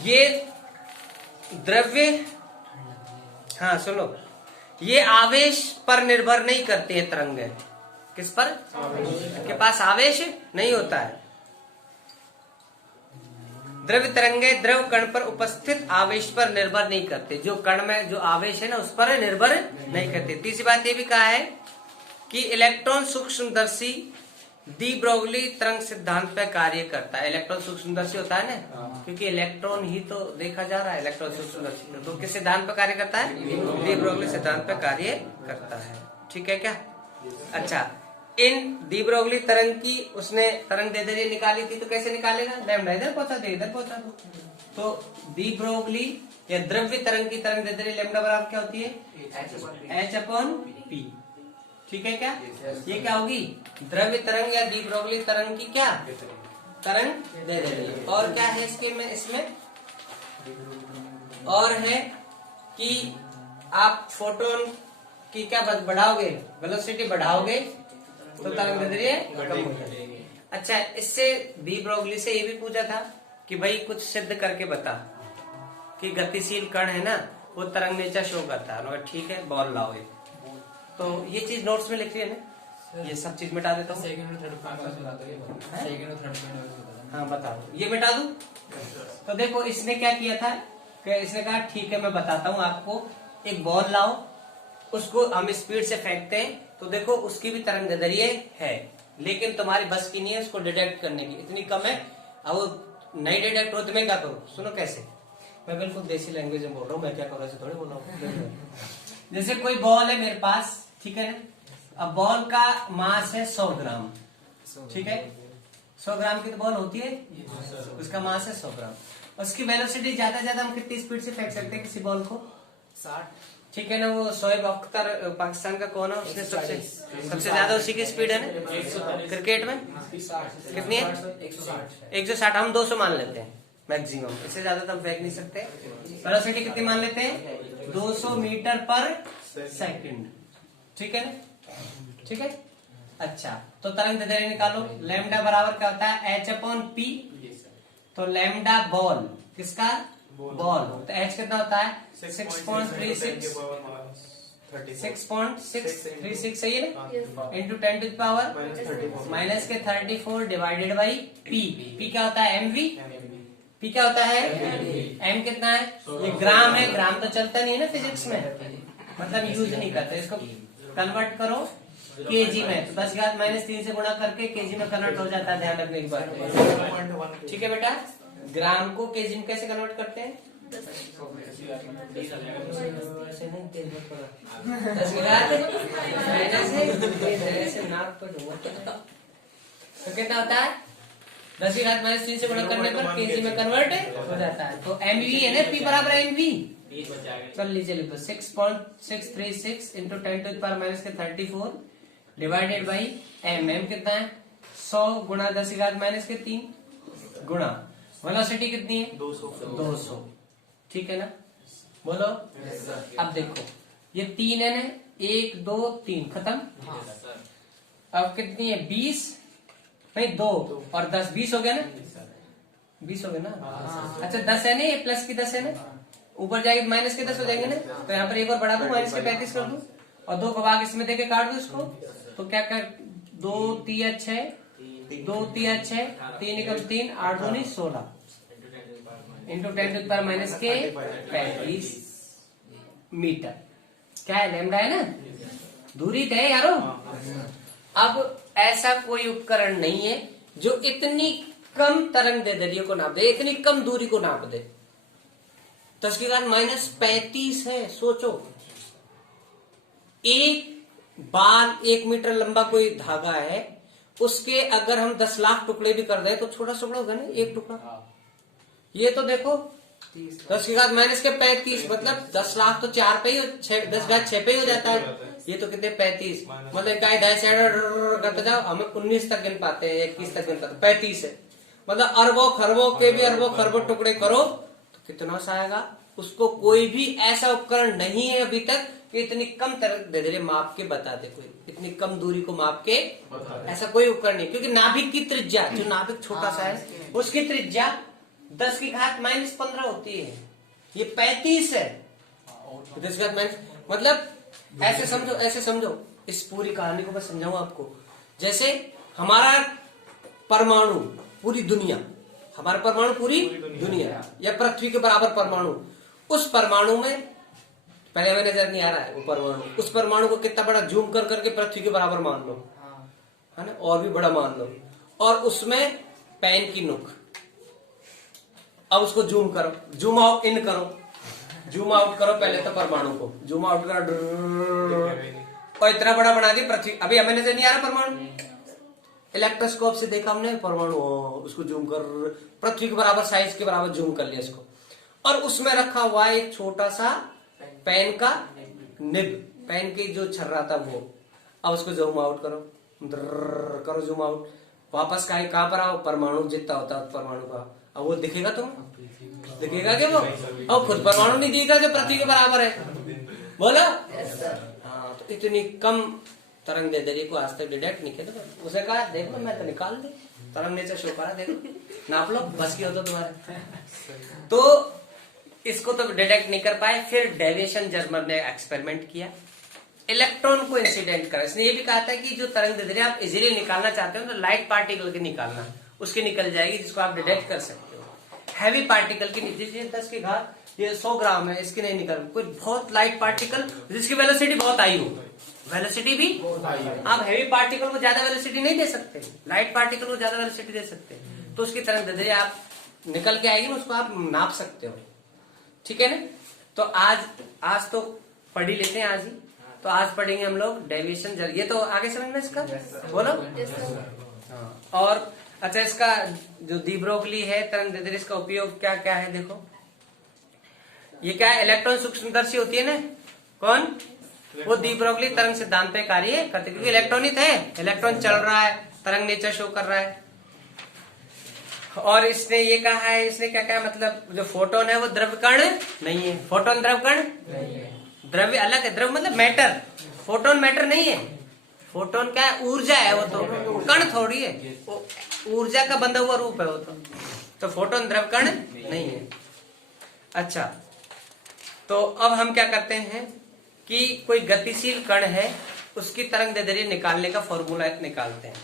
ये द्रव्य, हाँ सुनो, ये आवेश पर निर्भर नहीं करती है तरंग। किस पर? के पास आवेश नहीं होता है। द्रव्य तरंगे द्रव कण पर उपस्थित आवेश पर निर्भर नहीं करते। जो कण में जो आवेश है ना उस पर निर्भर नहीं करते। तीसरी बात ये भी कहा है कि इलेक्ट्रॉन सूक्ष्मदर्शी डी ब्रोगली तरंग सिद्धांत पर कार्य करता है। इलेक्ट्रॉन सूक्ष्मदर्शी होता है ना, क्योंकि इलेक्ट्रॉन ही तो देखा जा रहा है। इलेक्ट्रॉन सूक्ष्मदर्शी तो किस सिद्धांत पर कार्य करता है? डी ब्रोगली सिद्धांत पर कार्य करता है। ठीक है क्या? अच्छा, इन डी ब्रोगली तरंग की उसने तरंग दैर्ध्य निकाली थी, तो कैसे निकालेगा? लैम्डा इधर पहुंचा दे, इधर पहुंचा दो। तो डी ब्रोगली या द्रव्य तरंग की तरंग दैर्ध्य लैम्डा बराबर क्या होती है? H/P। ठीक है क्या? ये क्या होगी? द्रव्य तरंग या डी ब्रोगली तरंग की क्या तरंग दैर्ध्य। और क्या है इसमें और है कि आप फोटोन की क्या बढ़ाओगे, वेलोसिटी बढ़ाओगे तो तरंग दैर्ध्य कम हो जाएगी। अच्छा, इससे डी ब्रोगली से ये भी पूछा था कि भाई कुछ सिद्ध करके बता कि गतिशील कण है ना वो तरंग नीचा शो करता है। मगर ठीक है, बॉल लाओ। ये तो ये चीज नोट्स में लिखी है ना, ये सब चीज मिटा देता हूँ। हाँ बताओ, ये मिटा दूं? तो देखो इसने क्या किया था कि इसने कहा ठीक है मैं बताता हूँ आपको, एक बॉल लाओ, उसको हम स्पीड से फेंकते हैं तो देखो उसकी भी तरंग दैर्ध्य है, लेकिन तुम्हारी बस की नहीं है उसको डिटेक्ट करने की, इतनी कम है। अब वो नहीं डिटेक्ट हो तो मैं क्या करूँ? सुनो कैसे, मैं बिल्कुल देसी लैंग्वेज में बोल रहा हूँ। मैं क्या करूँ ऐसे थोड़ी बोल रहा हूँ। जैसे कोई बॉल है मेरे पास, ठीक है ना? अब बॉल का मास है 100 ग्राम। ठीक है, 100 ग्राम की तो बॉल होती है, उसका मास है 100 ग्राम। उसकी वेलोसिटी ज्यादा हम कितनी स्पीड से फेंक सकते हैं किसी बॉल को? 60। ठीक है ना? वो शोएब अख्तर पाकिस्तान का कौन है, उसने सबसे ज्यादा उसी की स्पीड है ना क्रिकेट में। कितनी है? 160। हम 200 मान लेते हैं मैक्सिमम, इससे ज्यादा तो हम फेंक नहीं सकते। वेलोसिटी कितनी मान लेते हैं? 200 मीटर पर सेकंड। ठीक है ना? ठीक है। अच्छा, तो तरंग दैर्ध्य निकालो। लैम्डा बराबर क्या होता है? H/P। तो लैम्डा बॉल, किसका? बॉल। तो H कितना होता है? 6.36 सही है ना? Into 10 to the power minus के 34 डिवाइडेड बाई P। P क्या होता है? MV। P क्या होता है? M कितना है? ये ग्राम है। ग्राम तो चलता नहीं है ना फिजिक्स में, मतलब यूज नहीं करते। इसको कन्वर्ट करो केजी में, तो 10⁻³ से गुणा करके केजी में कन्वर्ट हो जाता है। ध्यान रखने की बात। ठीक है बेटा, ग्राम को केजी में कैसे कन्वर्ट करते हैं? 10⁻³ नाक पर तो कितना होता है? 10⁻³ से गुणा करने पर केजी में कन्वर्ट हो जाता है। तो MV है ना, P बराबर MV। चल लीजिए लिखो 6.636 into 10 to the power minus के 34 डिवाइडेड बाई M। M कितना है? 100 गुणा 10⁻³ गुणा वेलोसिटी कितनी है? 200। ठीक है ना? बोलो। अब देखो ये 3 है ना, 1 2 3 खत्म। अब कितनी है? 20 नहीं 2 और 10, 20 हो गया ना? 20 हो गया ना? अच्छा 10 है ना, ये प्लस की 10 है ना, ऊपर जाएगी माइनस के 10 हो जाएंगे ना। तो यहाँ पर एक और बढ़ा दूं, माइनस के 35 कर दूं और 2 का भाग इसमें देके काट दूं इसको। तो क्या कर 2 3 6 2 3 6 3 एकम 3 8 2 नहीं 16 into 10 to the power minus के 35 मीटर। क्या है? लैम्डा है ना, दूरी तय यारो। अब ऐसा कोई उपकरण नहीं है जो इतनी कम तरंग दैर्ध्य को नाप दे, इतनी कम दूरी को नाप दे। 10 की घात माइनस 35 है। सोचो, एक बाल 1 मीटर लंबा कोई धागा है, उसके अगर हम 10 लाख टुकड़े भी कर दें तो छोटा टुकड़ा होगा ना, एक टुकड़ा। ये तो देखो 10 की घात माइनस के 35, मतलब 10 लाख तो 4 पे ही 10 घात 6 पे ही हो जाता है। ये तो कितने 35, मतलब इकाई ढाई साइड करते जाओ, हमें 19 तक गिन पाते हैं, 21 तक गिन पाते हैं, 35 है। मतलब अरबों खरबों के भी अरबों खरबों टुकड़े करो तो कितना सा आएगा। उसको कोई भी ऐसा उपकरण नहीं है अभी तक कि इतनी कम तरह माप के बता दे, कोई इतनी कम दूरी को माप के ऐसा कोई उपकरण नहीं। क्योंकि नाभिक की त्रिज्या, जो नाभिक छोटा सा है उसकी त्रिज्या 10 की घात माइनस 15 होती है, ये 35 है। 10 की घात माइनस, मतलब ऐसे समझो, ऐसे समझो, इस पूरी कहानी को मैं समझाऊं आपको। जैसे हमारा परमाणु पूरी दुनिया, हमारा परमाणु पूरी दुनिया या पृथ्वी के बराबर परमाणु, उस परमाणु में पहले हमें नजर नहीं आ रहा है वो परमाणु, उस परमाणु को कितना बड़ा जूम कर करके पृथ्वी के बराबर मान लो, है ना, और भी बड़ा मान लो, और उसमें पेन की नोक, अब उसको जूम करो, जूम आउट इन करो, जूम आउट करो पहले तो परमाणु को, जूम आउट करो और इतना बड़ा बना दिया पृथ्वी। अभी हमें नजर नहीं आ रहा परमाणु, इलेक्ट्रोस्कोप से देखा हमने परमाणु, उसको जूम कर पृथ्वी के बराबर साइज के बराबर जूम कर लिया इसको, और उसमें रखा हुआ है एक छोटा सा पेन का निब, पेन की जो छर्रा था वो। अब उसको जूम आउट करो, करो जूम आउट, वापस कहां पर आओ, परमाणु जितना होता है परमाणु का, अब वो दिखेगा तुम्हें, दिखेगा क्या वो? अब खुद परमाणु नहीं दिखेगा जो पृथ्वी के बराबर है, बोलो। हाँ, तो इतनी कम तरंग दैर्ध्य को आज तक डिटेक्ट नहीं किया। तो उसे कहा देखो मैं तो निकाल दे, तरंग नेचर शो करा, देखो नाप लो, बस की हो तो तुम्हारे। तो इसको तो डिटेक्ट नहीं कर पाए। फिर डेविएशन जर्मर ने एक्सपेरिमेंट किया, इलेक्ट्रॉन को इंसिडेंट करा। इसने ये भी कहा था कि जो तरंग दैर्ध्य आप इजीली निकालना चाहते हो तो लाइट पार्टिकल की निकालना, उसकी निकल जाएगी जिसको आप डिटेक्ट कर सकते हो। हैवी पार्टिकल की नहीं, 10 की घात ये 100 ग्राम है, इसकी नहीं निकल, कोई बहुत लाइट पार्टिकल जिसकी वेलोसिटी बहुत आई हो, वेलोसिटी भी आप हैवी पार्टिकल को ज्यादा वेलोसिटी नहीं दे सकते, लाइट पार्टिकल को ज्यादा वेलोसिटी दे सकते, तो उसकी तरंग दैर्ध्य आप निकल के आएगी ना, उसको आप नाप सकते हो, ठीक है ना। तो आज तो पढ़ ही लेते हैं आज ही, तो आज पढ़ेंगे हम लोग डेविएशन जर्मर। ये तो आगे समझ में इसका बोलो। और अच्छा, इसका जो डी ब्रोगली है तरंग दैर्ध्य, इसका उपयोग क्या क्या है देखो। ये क्या है, इलेक्ट्रॉन सूक्ष्मदर्शी होती है ना, कौन, वो डी ब्रोगली तरंग सिद्धांत पे कार्य करते, क्योंकि इलेक्ट्रॉन ही है, इलेक्ट्रॉन चल रहा है, तरंग नेचर शो कर रहा है। और इसने ये कहा है, इसने क्या कहा, मतलब जो फोटोन है वो द्रव्य कण नहीं है, फोटोन द्रव्य कण नहीं है, द्रव्य अलग है, द्रव्य मतलब मैटर, फोटोन मैटर नहीं है, फोटोन क्या है, ऊर्जा है, वो तो कण थोड़ी है, वो ऊर्जा का बंधा हुआ रूप है वो तो फोटोन द्रव्य कण नहीं है। अच्छा, तो अब हम क्या करते हैं कि कोई गतिशील कण है, उसकी तरंग दैर्ध्य निकालने का फॉर्मूला निकालते हैं।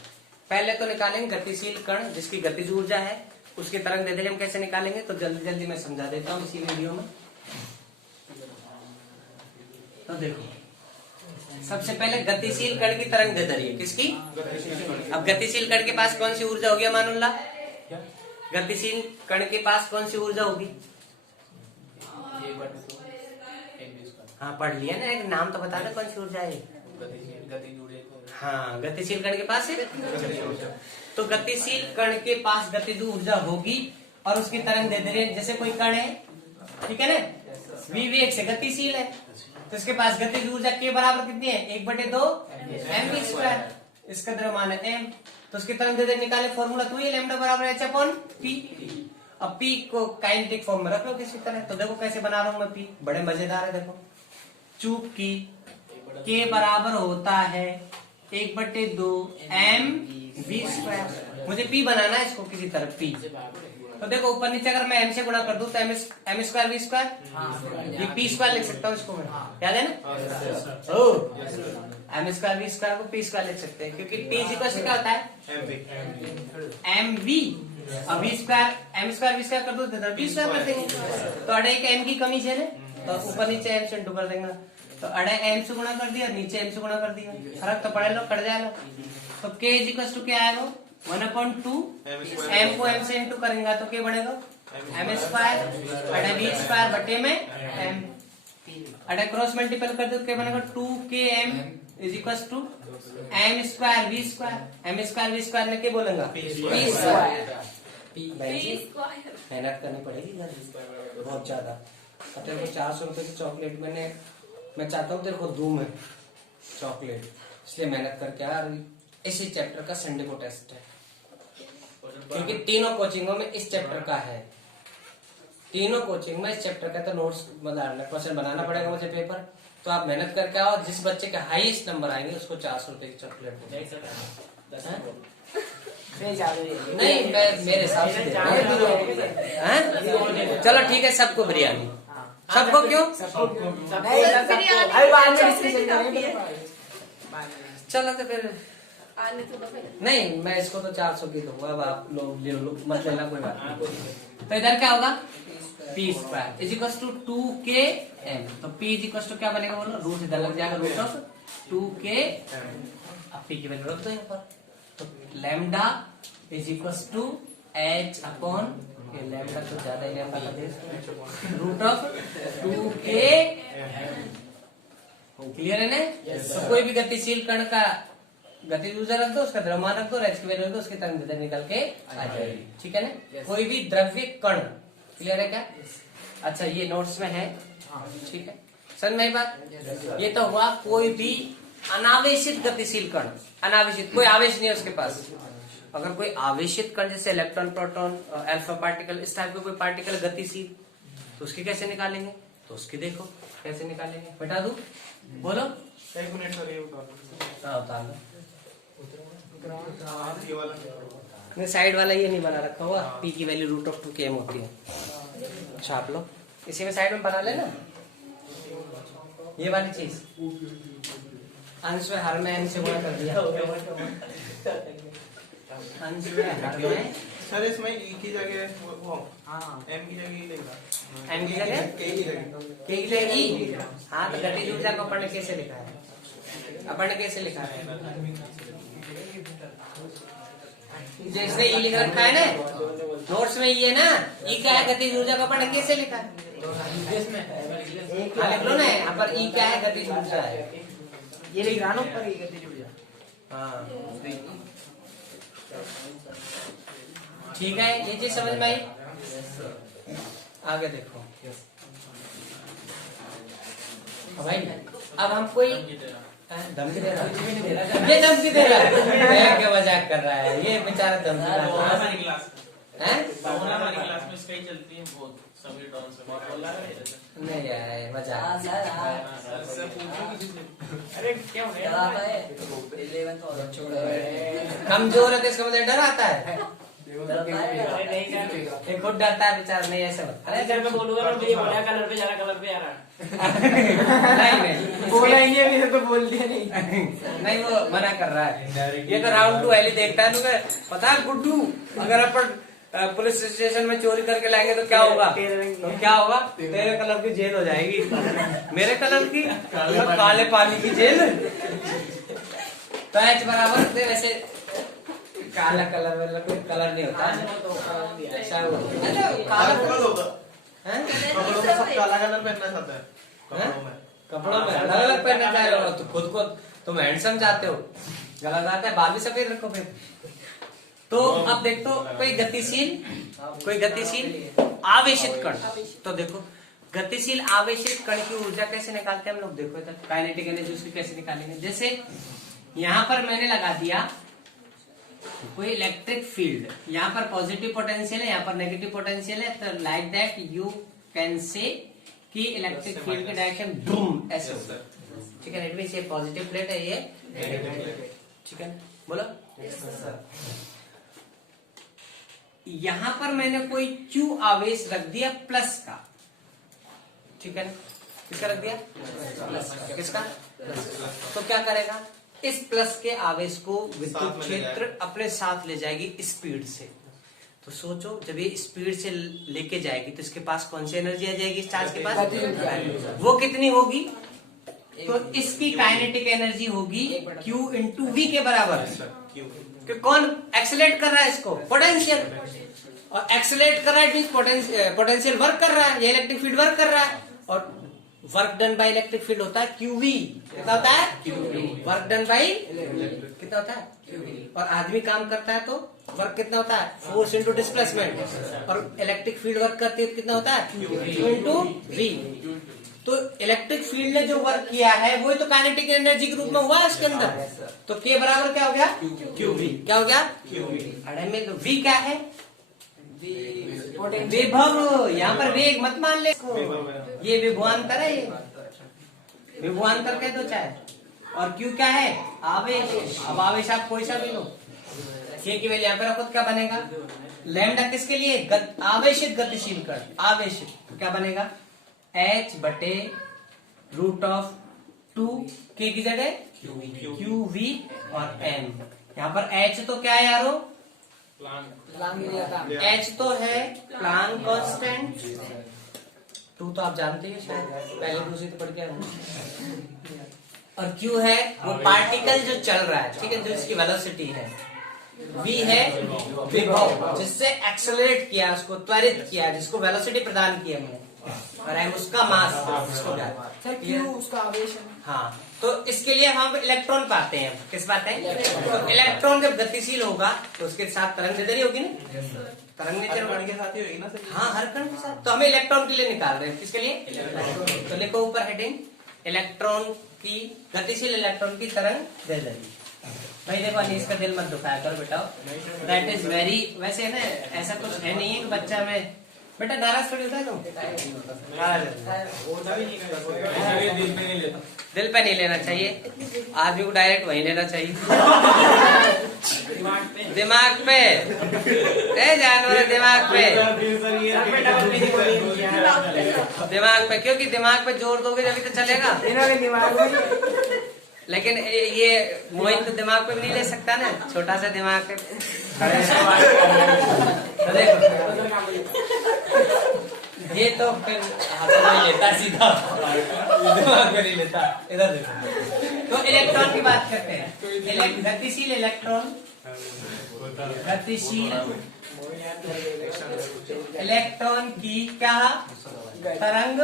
पहले तो निकालेंगे गतिशील कण जिसकी गतिज ऊर्जा है, उसकी तरंग दैर्ध्य हम कैसे निकालेंगे, तो जल्दी जल्दी मैं समझा देता हूँ इसी वीडियो में। तो देखो, सबसे पहले गतिशील कण की तरंग दैर्ध्य किसकी, अब गतिशील कण के पास कौन सी ऊर्जा होगी अमानुल्लाह, गतिशील कण के पास कौन सी ऊर्जा होगी, हाँ पढ़ लिया ना, एक नाम तो बता दे कौन सी ऊर्जा है। हाँ, गतिशील कण के पास है, तो गतिशील कण के पास गतिज ऊर्जा होगी और उसकी तरंग दैर्ध्य, जैसे कोई कण है, ठीक है ना, v वेग से गतिशील है, तो इसके पास गतिज ऊर्जा के बराबर कितनी है, 1/2 mv², इसका द्रव्यमान है m, तो उसकी तरंग दैर्ध्य निकाले, फॉर्मूला तो ये लैम्डा बराबर h/p। अब p को काइनेटिक फॉर्म में रख लो किसी तरह, तो देखो कैसे बना रहा हूं मैं p, बड़े मजेदार है। देखो चूक की के बराबर होता है 1/2 mv², मुझे p बनाना है इसको किसी तरह p, तो देखो ऊपर नीचे अगर मैं m से गुणा कर दूं तो m² v², ये p² लिख सकता हूँ इसको मैं, याद है ना, ओ m² v² को p² लिख सकते हैं, क्योंकि p इक्वल से क्या होता है mv, अब m² v² कर दो तो v² कर देंगे, तो अड़े एक m की कमी है ना, तो ऊपर नीचे m से इंटू कर देंगे, तो अड़े m से गुणा कर दिया, नीचे m से गुणा कर दिया, फर्क तो पड़े लो, कट जाएगा, तो k इक्वल टू क्या आएगा 1/2, m को m से इंटू करेंगे तो क्या बढ़ेगा एम स्क्वायर अटे वी स्क्वायर बटे में एम अटे क्रॉस मल्टीपल कर दो क्या बनेगा 2km is equal to M square V square M square V square में क्या बोलेगा पी स्क्वायर मेहनत करनी पड़ेगी ना बहुत ज्यादा। तेरे को 400 रुपए की चॉकलेट मैं चाहता हूँ तेरे को दूं मैं चॉकलेट, इसलिए मेहनत करके यार इसी चैप्टर का संडे को टेस्ट है, क्योंकि तीनों कोचिंगों में इस चैप्टर का है, तीनों कोचिंग में इस चैप्टर का तो नोट्स मतलब क्वेश्चन बनाना पड़ेगा मुझे पेपर। तो आप मेहनत करके आओ, जिस बच्चे के हाईएस्ट नंबर आएंगे उसको 400 रुपए की चॉकलेट नहीं, मैं मेरे हिसाब से चलो ठीक है, सबको बिरयानी, सबको क्यों, चलो तो फिर आने तो दो पहले। नहीं, मैं इसको तो 400 की दूंगा, अब आप लोग ले लो मत लेना कोई बात नहीं। तो इधर क्या होगा P square is equal to 2km, तो पी इज इक्वल टू क्या बनेगा बोलो, रूट इधर लग जाएगा रूट ऑफ 2k, अब पी की वैल्यू रख दो यहाँ पर, तो lambda is equal to h upon lambda तो ज्यादा ही लैम्डा का दे रूट ऑफ 2k, क्लियर है ना। तो कोई भी गतिशील कण का गति ऊर्जा रख दो, उसका द्रव्यमान रख दो, h की वैल्यू रख दो, उसकी तरंग दैर्घ्य निकल के आ जाएगी, ठीक है ना। कोई भी द्रव्य कण, क्लियर है क्या। अच्छा ये नोट्स में है, ठीक है, समझ में आई बात। ये तो हुआ कोई भी अनावेशित गतिशील कण, अनावेशित कोई आवेश नहीं है उसके पास। अगर कोई आवेशित कण जैसे इलेक्ट्रॉन प्रोटॉन अल्फा पार्टिकल इस टाइप का कोई पार्टिकल गतिशील, तो उसकी कैसे निकालेंगे, तो उसकी देखो कैसे निकालेंगे, बता दू बोलो। एक मिनट सर, ये उतार लो, ये वाला नहीं साइड वाला ये नहीं बना रखा हुआ, पी की वैल्यू रूट ऑफ 2km होती है, छाप लो, इसी में साइड में बना लेना ये वाली चीज, अंश में हर में एम से गुणा कर दिया, अंश में हर में सर, इसमें ई की जगह वो एम की जगह ई लेगा, एम की जगह के की जगह के की जगह ई। हाँ तो गतिज ऊर्जा को अपन ने कैसे लिखा है, अपन ने कैसे लिखा है, जैसे ई लिख रखा है ना नोट्स में, ये ना ई क्या है गतिज ऊर्जा को अपन ने कैसे लिखा है, हाँ लिख लो ना, यहाँ पर ई क्या है गतिज ऊर्जा है, ये लिख रहा पर ये गतिज ऊर्जा। हाँ ठीक है, ये चीज समझ में आई। आगे देखो भाई, अब हम कोई धमकी दे रहा है, ये धमकी दे रहा है, क्या मजाक कर रहा है ये बेचारा, धमकी दे रहा है, नहीं यार मजाक, अरे क्या हो गया? कमजोर है तो इसका मतलब डर आता है, अरे नहीं कर, ये खुद डरता है बेचारा, नहीं ऐसे मत। अरे घर पे बोलूंगा ना, ये बोला कलर पे जा रहा, कलर पे जा रहा। नहीं बोला ही नहीं, अभी तो बोल दिया नहीं। नहीं वो मना कर रहा है, ये तो राउंड 2 एली देखता है, तुम्हें पता है गुड्डू, अगर अपन पुलिस स्टेशन में चोरी करके लाएंगे तो क्या होगा, तो क्या होगा, तेरे कलर की जेल हो जाएगी, मेरे कलर की काले पानी की जेल। तो एच बराबर थे, वैसे काला कलर वाला कोई कलर नहीं होता, ऐसा काला कलर होगा, है कपड़ों में सब काला कलर पहनना चाहता है, कपड़ों में अलग अलग पहनना चाह रहे हो, तो खुद को तुम हैंडसम चाहते हो, गलत आता है, बाल भी सफेद रखो फिर। तो अब देखो कोई गतिशील आवेशित कण, तो देखो गतिशील आवेशित कण की ऊर्जा कैसे निकालते हैं हम लोग, देखो इधर काइनेटिक एनर्जी उसकी कैसे निकालेंगे। जैसे यहाँ पर मैंने लगा दिया कोई इलेक्ट्रिक फील्ड, यहाँ पर पॉजिटिव पोटेंशियल है, यहाँ पर नेगेटिव पोटेंशियल है, तो like that you can say कि इलेक्ट्रिक फील्ड की डायरेक्शन बूम ऐसे होगा, ठीक है। इट मींस ये पॉजिटिव प्लेट है, ये नेगेटिव प्लेट, ठीक है, बोलो। यहां पर मैंने कोई Q आवेश रख दिया प्लस का, ठीक है, किसका रख दिया, प्लस का, किसका, तो क्या करेगा, इस प्लस के आवेश को विद्युत क्षेत्र अपने साथ ले जाएगी स्पीड से। तो सोचो जब ये स्पीड से लेके जाएगी तो इसके पास कौन सी एनर्जी आ जाएगी, इस चार्ज के पास, वो कितनी होगी, तो इसकी काइनेटिक एनर्जी होगी Q × V के बराबर, कि कौन एक्सेलरेट कर रहा है इसको, पोटेंशियल, और एक्सेलरेट कर रहा है मीन्स पोटेंशियल वर्क कर रहा है, ये इलेक्ट्रिक फील्ड वर्क कर रहा है। और work done by electric field होता है क्यूवी। कितना होता है? वर्क डन बाय कितना होता है? और आदमी काम करता है तो वर्क कितना होता है? Force into displacement. और इलेक्ट्रिक फील्ड वर्क करती है तो कितना होता है? Q into V. तो इलेक्ट्रिक फील्ड ने जो वर्क किया है वही तो काइनेटिक एनर्जी के रूप में हुआ है इसके अंदर। तो के बराबर क्या हो गया? क्यूवी। क्या हो गया? अरे में तो वी क्या है? विभव। यहाँ पर वेग मत मान ले इसको, ये विभवांतर है, ये विभवांतर कह दो चाहे। और क्यू क्या है? आवेश। अब आवेश आप कोई सा भी लो, के की वैल्यू यहाँ पर रखो तो क्या बनेगा? लैम्डा किसके लिए? आवेशित गतिशील कण। आवेशित तो क्या बनेगा? h बटे रूट ऑफ 2 के की जगह क्यू वी और m। यहाँ पर h तो क्या है यारो? h तो है प्लांक कांस्टेंट। 2 तो आप जानते हैं शायद, पहले दूसरी तो पढ़ के आए होंगे। और q है वो पार्टिकल जो चल रहा है, ठीक है, जो इसकी वेलोसिटी है। v है विभव, जिससे एक्सेलरेट किया, उसको त्वरित किया, जिसको वेलोसिटी प्रदान की हमने। और m उसका मास, जिसको क्यों उसका आवेश है। हाँ, तो इसके लिए हम इलेक्ट्रॉन पाते हैं। किस पाते हैं? तो इलेक्ट्रॉन जब गतिशील होगा तो उसके साथ तरंग नजरी होगी ना, तरंग हर कण के साथ ही होगी ना सर? हाँ, हर कण के साथ। तो हमें इलेक्ट्रॉन के लिए निकाल रहे हैं, किसके लिए? तो लिखो ऊपर हेडिंग, इलेक्ट्रॉन की गतिशील इलेक्ट्रॉन की तरंग दैर्ध्य। भाई देखो अनीस का दिल मत दुखाया करो बेटा, दैट इज वेरी, वैसे है ना, ऐसा कुछ है नहीं है कि बच्चा में बेटा नाराज थोड़ी होता है तुम, दिल पे नहीं लेना चाहिए, आदमी को डायरेक्ट वहीं लेना चाहिए। दिमाग पे ए जानवर, दिमाग पे, दिमाग पे, क्योंकि दिमाग पे जोर दोगे जब तो चलेगा। लेकिन ये मोइन तो दिमाग पे नहीं ले सकता ना, छोटा सा दिमाग पे। ये तो फिर हाथ में लेता सीधा, दिमाग में नहीं लेता। इधर देखो, तो इलेक्ट्रॉन की बात करते हैं। गतिशील इलेक्ट्रॉन, गतिशील इलेक्ट्रॉन की क्या तरंग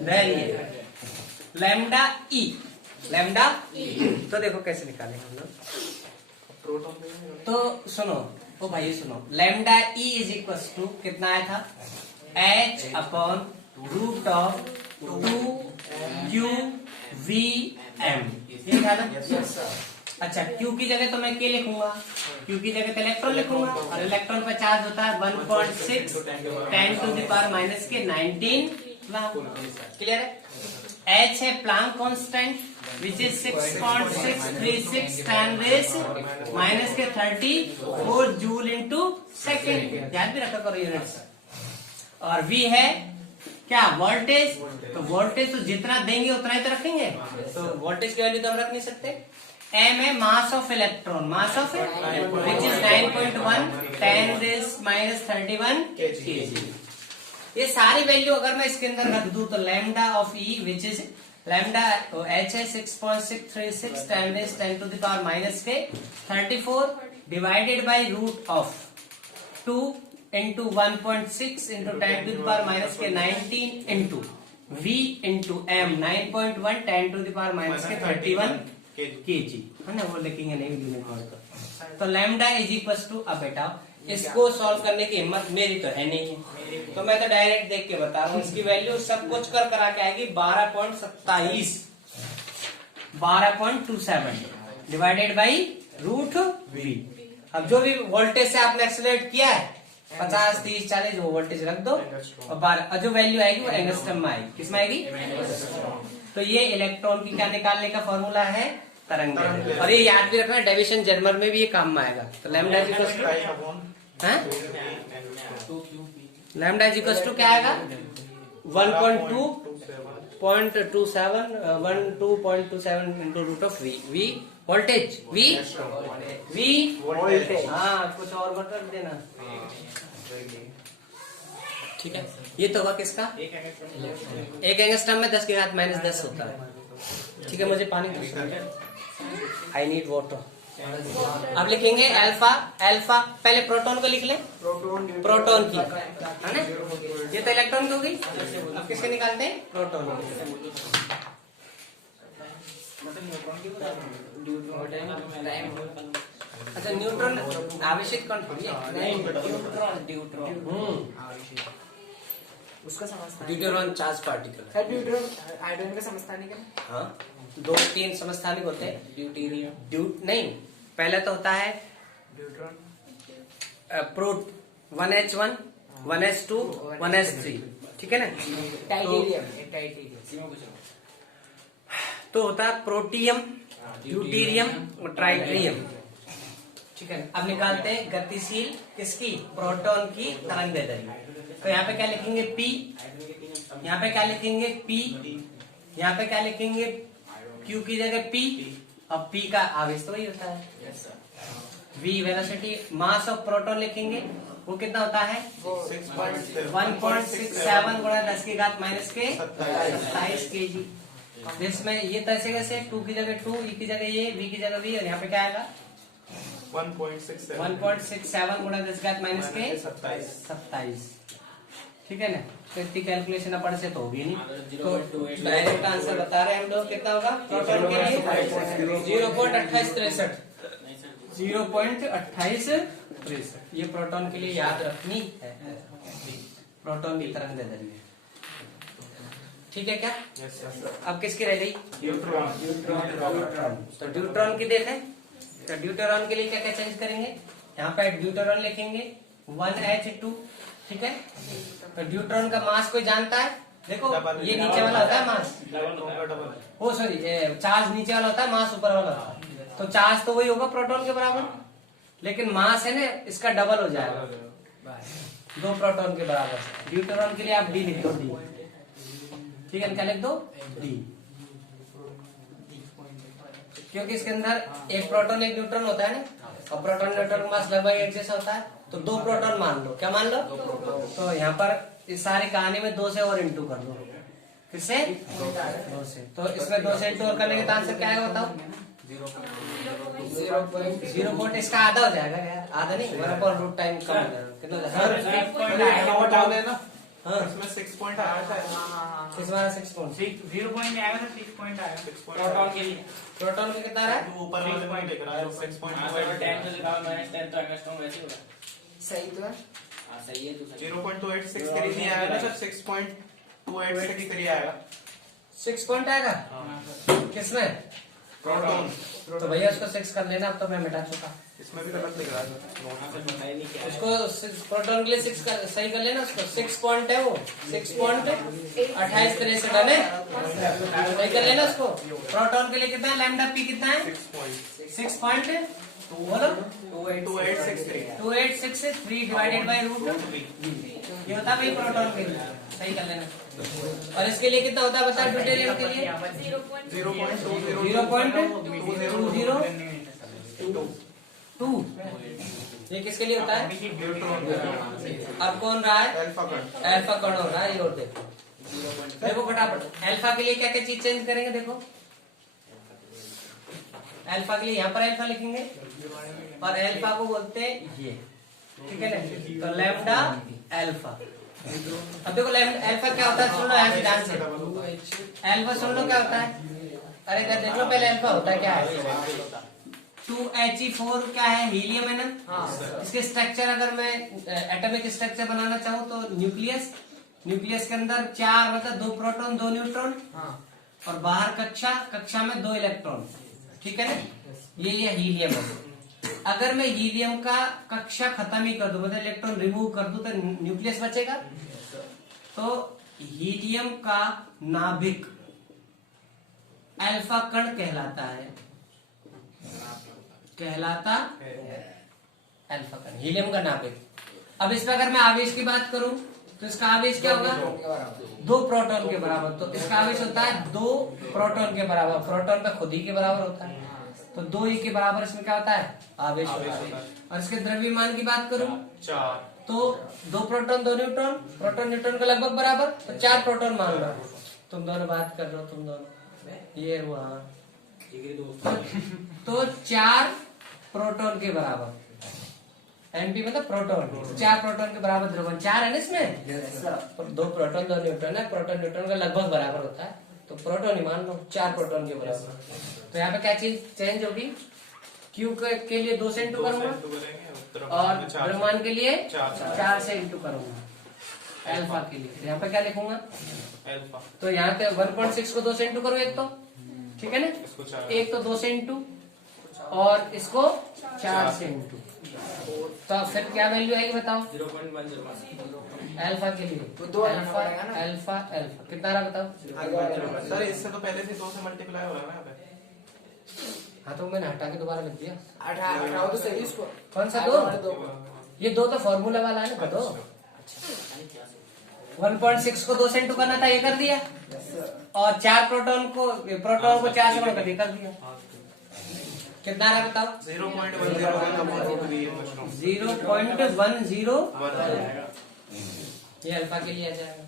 दैर्ध्य? लैम्डा ई। लैम्डा तो देखो कैसे निकालेंगे हम लोग। तो सुनो ओ भाई सुनो, lambda E is equal to कितना आया था? h upon root of 2 q v m। ये था ना? अच्छा, q की जगह तो मैं k लिखूंगा, q की जगह तो इलेक्ट्रॉन लिखूंगा, और इलेक्ट्रॉन पर चार्ज होता है 1.6 10 टू द पावर माइनस के 19 क्लियर है? h है Planck constant which is 6.636 10 race minus के 34 जूल इंटू सेकेंड, याद भी रखा करो यूनिट्स। और v है क्या? वोल्टेज। तो वोल्टेज तो जितना देंगे उतना ही तो रखेंगे, तो वोल्टेज की वैल्यू तो हम रख नहीं सकते। m है mass of electron, mass of which is 9.1 10 race minus 31 kg। ये सारी वैल्यू अगर मैं इसके अंदर रख दूं तो lambda of E which is lambda h है 6.636 10 टू द पावर माइनस के 34 divided by root of 2 into 1.6 into 10 to the power minus के 19 into v into m 9.1 10 to the power minus के 31 kg है ना, वो लिखेंगे नहीं यूनिट। तो लैम्डा इज इक्वल टू, अब बेटा इसको सॉल्व करने की हिम्मत मेरी तो है नहीं है, तो मैं तो डायरेक्ट देख के बता रहा हूँ। इसकी वैल्यू सब कुछ कर करा के आएगी 12.27 12.27 डिवाइडेड बाई रूट वी। अब जो भी वोल्टेज से आपने एक्सेलरेट किया है 50 30 40 वो वोल्टेज रख दो, और 12 जो वैल्यू आएगी वो एंगस्ट्रम में आएगी। किसमें आएगी? तो ये इलेक्ट्रॉन की क्या निकालने का फॉर्मूला है? तरंग दैर्ध्य। और ये याद भी रखना, डेविएशन जर्मर में भी ये काम में आएगा। तो लैम्डा इज इक्वल टू क्या आएगा? 12.27 into root of V. V voltage, V हाँ, कुछ और मत कर देना, ठीक है। ये तो हुआ किसका? एक एंगस्ट्रम में 10 के घात -10 होता है, ठीक है। मुझे पानी, आई नीड वाटर। अब लिखेंगे अल्फा अल्फा, पहले प्रोटॉन को लिख ले, प्रोटॉन की है ना, ये तो इलेक्ट्रॉन की हो गई। अब किसके निकालते हैं, प्रोटॉन की। अच्छा न्यूट्रॉन आवेशित कौन नहीं, ड्यूट्रॉन उसका समझता deuteron charge particle. Sir deuteron hydrogen का समझता नहीं क्या? हाँ 2-3 समस्थानिक होते हैं। ड्यूटेरियम नहीं, पहले तो होता है ड्यूट्रॉन प्रोट 1H1 1H2 1H3, ठीक है ना। टाइटेरियम तो होता है प्रोटियम, ड्यूटेरियम और ट्राइट्रियम, ठीक है। अब निकालते हैं गतिशील किसकी, प्रोटॉन की तरंग दैर्ध्य। तो यहाँ पे क्या लिखेंगे P, यहाँ पे क्या लिखेंगे P, यहाँ पे क्या लिखेंगे Q की जगह P। अब P का आवेश तो वही होता है, V velocity. Mass of proton लिखेंगे, वो कितना होता है 1.67 गुणा 10 की घात माइनस के 27 kg। जिसमें ये कैसे कैसे 2 की जगह 2, E की जगह ये, V की जगह V, और यहाँ पे क्या आएगा 1.67 गुणा 10 की घात माइनस के 27, ठीक है ना। तो इतनी कैलकुलेशन अपन से तो होगी नहीं, तो डायरेक्ट आंसर बता रहे हैं हम लोग, कितना होगा प्रोटॉन के लिए 0.2863, 0.2863। ये प्रोटॉन के लिए याद रखनी है, प्रोटॉन की तरंग दैर्ध्य, ठीक है क्या। अब किसकी रह गई, ड्यूट्रॉन। तो ड्यूट्रॉन की देखें, तो ड्यूटेरॉन के लिए क्या क्या चेंज करेंगे, यहाँ पे ड्यूटेरॉन लिखेंगे 1H2, ठीक है। तो ड्यूट्रॉन का मास कोई जानता है, देखो ये नीचे वाला होता है मास, वो सॉरी चार्ज नीचे वाला होता है, मास ऊपर वाला होता है। तो चार्ज तो वही होगा प्रोटॉन के बराबर, लेकिन मास है ना इसका डबल हो जाएगा, 2 प्रोटॉन के बराबर। ड्यूटेरॉन के लिए आप D लिख दो, D, ठीक है, क्या लिख दो D, क्योंकि इसके अंदर एक प्रोटॉन एक न्यूट्रॉन होता है ना, और प्रोटॉन न्यूट्रॉन का मास लगभग एक जैसा होता है। तो 2 प्रोटॉन मान लो, क्या मान लो, तो यहाँ पर इस सारी कहानी में 2 से और इंटू कर दो, किससे 2 से। तो इसमें 2 से इंटू और करने के आंसर क्या आएगा बताओ, 0. इसका आधा हो जाएगा यार, आधा नहीं 1/√, टाइम कम हो जाएगा, कितना हो जाएगा, हाँ इसमें 6 पॉइंट आया था, इस बार 6 पॉइंट 0 पॉइंट आएगा तो 6 पॉइंट आएगा 6 पॉइंट प्रोटॉन के लिए। प्रोटॉन का कितना है, तो ऊपर वाले में लिख रहा है 6 पॉइंट सही तो है। 0.2863 नहीं आएगा ना सर, 6.2863 आएगा 6 पॉइंट आएगा किसमें, प्रोटॉन। तो भैया उसको 6 कर लेना, अब तो मैं मिटा चुका, इसमें भी गलत लिख रहा है उसको प्रोटॉन के लिए 6 सही कर लेना, उसको 6 पॉइंट है, वो 6.2863 है ना, सही कर लेना उसको। प्रोटॉन के लिए कितना है, लैम्डा P कितना है 6 पॉइंट, बोलो 2863 डिवाइडेड बाय √2, ये होता है भाई प्रोटॉन के लिए, सही कर लेना। और इसके लिए कितना होता है बता, ड्यूटेरियम के लिए 0.2002, ये किसके लिए होता है, अब कौन रहा है, अल्फा कौन हो रहा है, ये और देखो फटाफट अल्फा के लिए क्या क्या चीज चेंज करेंगे, देखो अल्फा के लिए यहाँ पर अल्फा लिखेंगे, और अल्फा को बोलते हैं ये, ठीक है ना। तो लैम्डा अल्फा, अब देखो अल्फा क्या होता है, सुन लो यहाँ से ध्यान से, अल्फा सुन लो क्या होता है, अरे क्या देख लो पहले अल्फा होता है क्या है, 2He4 क्या है, हीलियम है ना। इसके स्ट्रक्चर अगर मैं एटॉमिक स्ट्रक्चर बनाना चाहूँ तो न्यूक्लियस, न्यूक्लियस के अंदर 4 मतलब 2 प्रोटॉन 2 न्यूट्रॉन, और बाहर कक्षा में 2 इलेक्ट्रॉन, ठीक है ना, ये हीलियम है। अगर मैं हीलियम का कक्षा खत्म ही कर दूं, मतलब इलेक्ट्रॉन रिमूव कर दूं, तो न्यूक्लियस बचेगा। तो हीलियम का नाभिक अल्फा कण कहलाता है, अल्फा कण, हीलियम का नाभिक। अब इस पर अगर मैं आवेश की बात करूं तो इसका आवेश क्या होगा, 2 प्रोटॉन के बराबर। तो इसका आवेश होता है 2 प्रोटॉन के बराबर, प्रोटॉन का खुद ही के बराबर होता है, तो 2E के बराबर इसमें क्या होता है, आवेश होता है। और इसके द्रव्यमान की बात करूं 4, तो 2 प्रोटॉन 2 न्यूट्रॉन, प्रोटॉन न्यूट्रॉन का लगभग बराबर, तो 4 प्रोटॉन मान लो। तुम दोनों बात कर रहे हो, तुम दोनों ये हुआ, तो 4 प्रोटॉन के बराबर। एनपी मतलब प्रोटॉन, 4 प्रोटॉन के बराबर द्रव्यमान। 4 है ना इसमें, 2 प्रोटॉन 2 न्यूट्रॉन है, प्रोटॉन न्यूट्रॉन का लगभग बराबर होता है, तो प्रोटॉन ही मान लो, 4 प्रोटॉन के बराबर। तो यहाँ पे क्या चीज चेंज होगी, क्यू के लिए 2 से इंटू करूंगा और द्रव्यमान के लिए 4 से इंटू करूंगा अल्फा के लिए। तो यहाँ पे क्या लिखूंगा, अल्फा तो यहाँ पे 1.6 को 2 से इंटू करो एक तो, ठीक है ना, इसको 4 एक तो 2 से इंटू और इसको 4 से इंटू, तो फिर क्या वैल्यू आएगी बताओ 0.101 अल्फा के लिए। वो 2 आना अल्फा पड़ेगा ना। अल्फा अल्फा कितना रहा बताओ। सर इससे तो पहले से 2 से मल्टीप्लाई हो रहा है ना यहाँ पे। हाँ तो मैंने हटा के दोबारा लिख दिया। 18 तो सही उसको। कौन सा आगे 2? वाले 2 ये 2 तो फॉर्मूला वाला है ना, 2 1.6 को 2 से इंटू करना था, ये कर दिया, और 4 प्रोटॉन को 4 से गुणा कर दिया, कर दिया। कितना रहा बताओ 0.10 ये अल्फा के लिए आ जाएगा,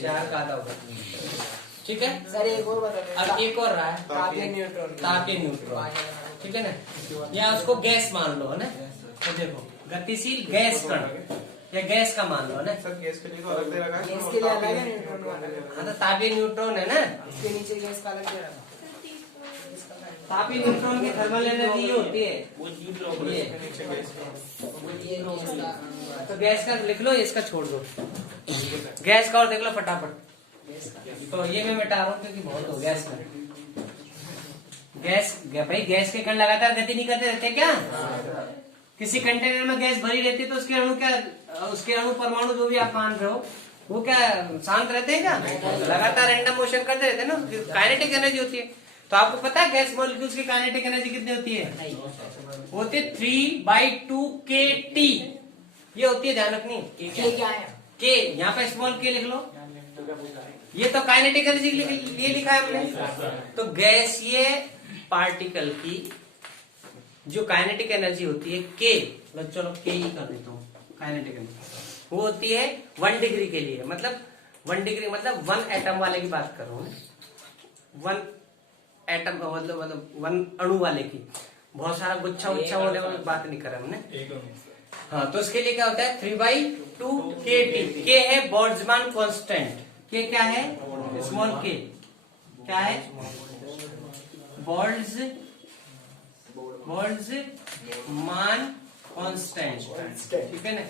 4 का आधा होगा, ठीक है। सर एक और बता दो। अब एक और रहा है तापीय न्यूट्रॉन। तापीय न्यूट्रॉन, ठीक है ना, या उसको गैस मान लो है ना। तो देखो गतिशील गैस कण या गैस का मान लो है ना। सर गैस के लिए तो अलग दे रखा है। गैस के लिए अलग है, न्यूट्रॉन का अलग है। हाँ तो तापीय न्यूट्रॉन है ना, इसके नीचे गैस का अलग दे रहा है। तापीय न्यूट्रॉन की थर्मल एनर्जी ये होती है ये। नीचे गैस का। तो गैस का लिख लो, इसका छोड़ दो, गैस का और देख लो फटाफट। तो ये मैं मिटा रहा हूँ क्योंकि बहुत हो गया इसमें। गैस भाई गैस के कण लगातार गति नहीं करते रहते क्या, किसी कंटेनर में गैस भरी रहती है तो उसके अणु क्या, उसके अणु परमाणु जो भी आप मान रहे हो वो क्या शांत रहते हैं क्या, लगातार रैंडम मोशन करते रहते हैं ना, काइनेटिक एनर्जी होती है। तो आपको पता है गैस मॉलिक्यूल्स की काइनेटिक एनर्जी कितनी होती है, होती है 3/2 kT, ये होती है, ध्यान रखनी। ये क्या है? के यहाँ पे स्मॉल के लिख लो, ये तो काइनेटिक एनर्जी के लिए लिखा है हमने। तो गैसीय पार्टिकल की जो काइनेटिक एनर्जी होती है के, चलो के ही कर देता हूँ, काइनेटिक एनर्जी वो होती है 1 डिग्री के लिए, मतलब 1 डिग्री मतलब 1 एटम वाले की बात कर रहा हूँ, 1 एटम मतलब 1 अणु वाले की, बहुत सारा गुच्छा उच्छा होने वाली बात नहीं कर रहे हमने। हाँ तो उसके लिए क्या होता है 3/2 kT। के है बोल्ट्जमान कांस्टेंट, के क्या है स्मॉल के, क्या है बोल्ट्जमान कांस्टेंट, ठीक है ना।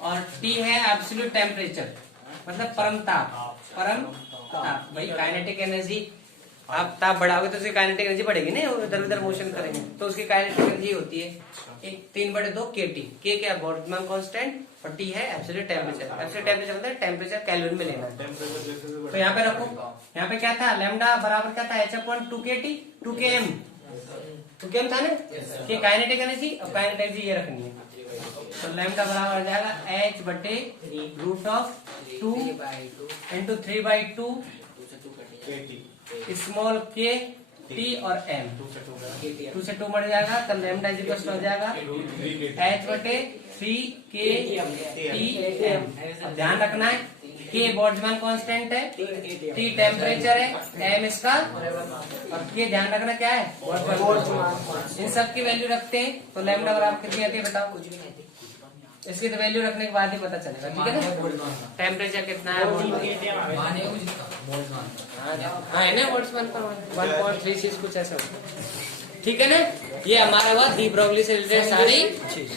और टी है एब्सोल्यूट टेम्परेचर, मतलब परम ताप, परम ताप। भाई काइनेटिक एनर्जी आप ताप बढ़ाओगे तो उसकी काइनेटिक एनर्जी बढ़ेगी ना, इधर उधर मोशन करेंगे तो उसकी काइनेटिक एनर्जी होती है 3/2 kT। के क्या बोल्ट्जमान कांस्टेंट और टी है एब्सोल्यूट टेम्परेचर। एब्सोल्यूट टेम्परेचर मतलब टेम्परेचर केल्विन में लेना है। तो यहाँ पे रखो, यहाँ पे क्या था लैम्डा बराबर क्या था h/2 kT 2 km, 2 km था ना, कि काइनेटिक एनर्जी और काइनेटिक एनर्जी ये रखनी है। तो लैम्डा बराबर हो जाएगा h/√2 इंटू 3/2 स्मॉल के टी और एम, 2 से 2 बढ़ जाएगा तो लैम्डा इक्वल हो जाएगा h/3 के टी एम। ध्यान रखना है के बोल्ट्जमान कांस्टेंट है, टी टेम्परेचर है, एम इसका, और के ध्यान रखना क्या है बोल्ट्जमान। इन सब की वैल्यू रखते हैं तो लैम्डा बराबर कितनी आती है बताओ, कुछ भी नहीं आती। इसकी तो वैल्यू रखने के बाद ही पता चलेगा, ठीक है ना। टेम्परेचर कितना है हाँ है ना बोल्ट्जमान पर 1.36 कुछ ऐसा, ठीक है ना। ये हमारा हुआ डी ब्रोगली से रिलेटेड सारी चीज।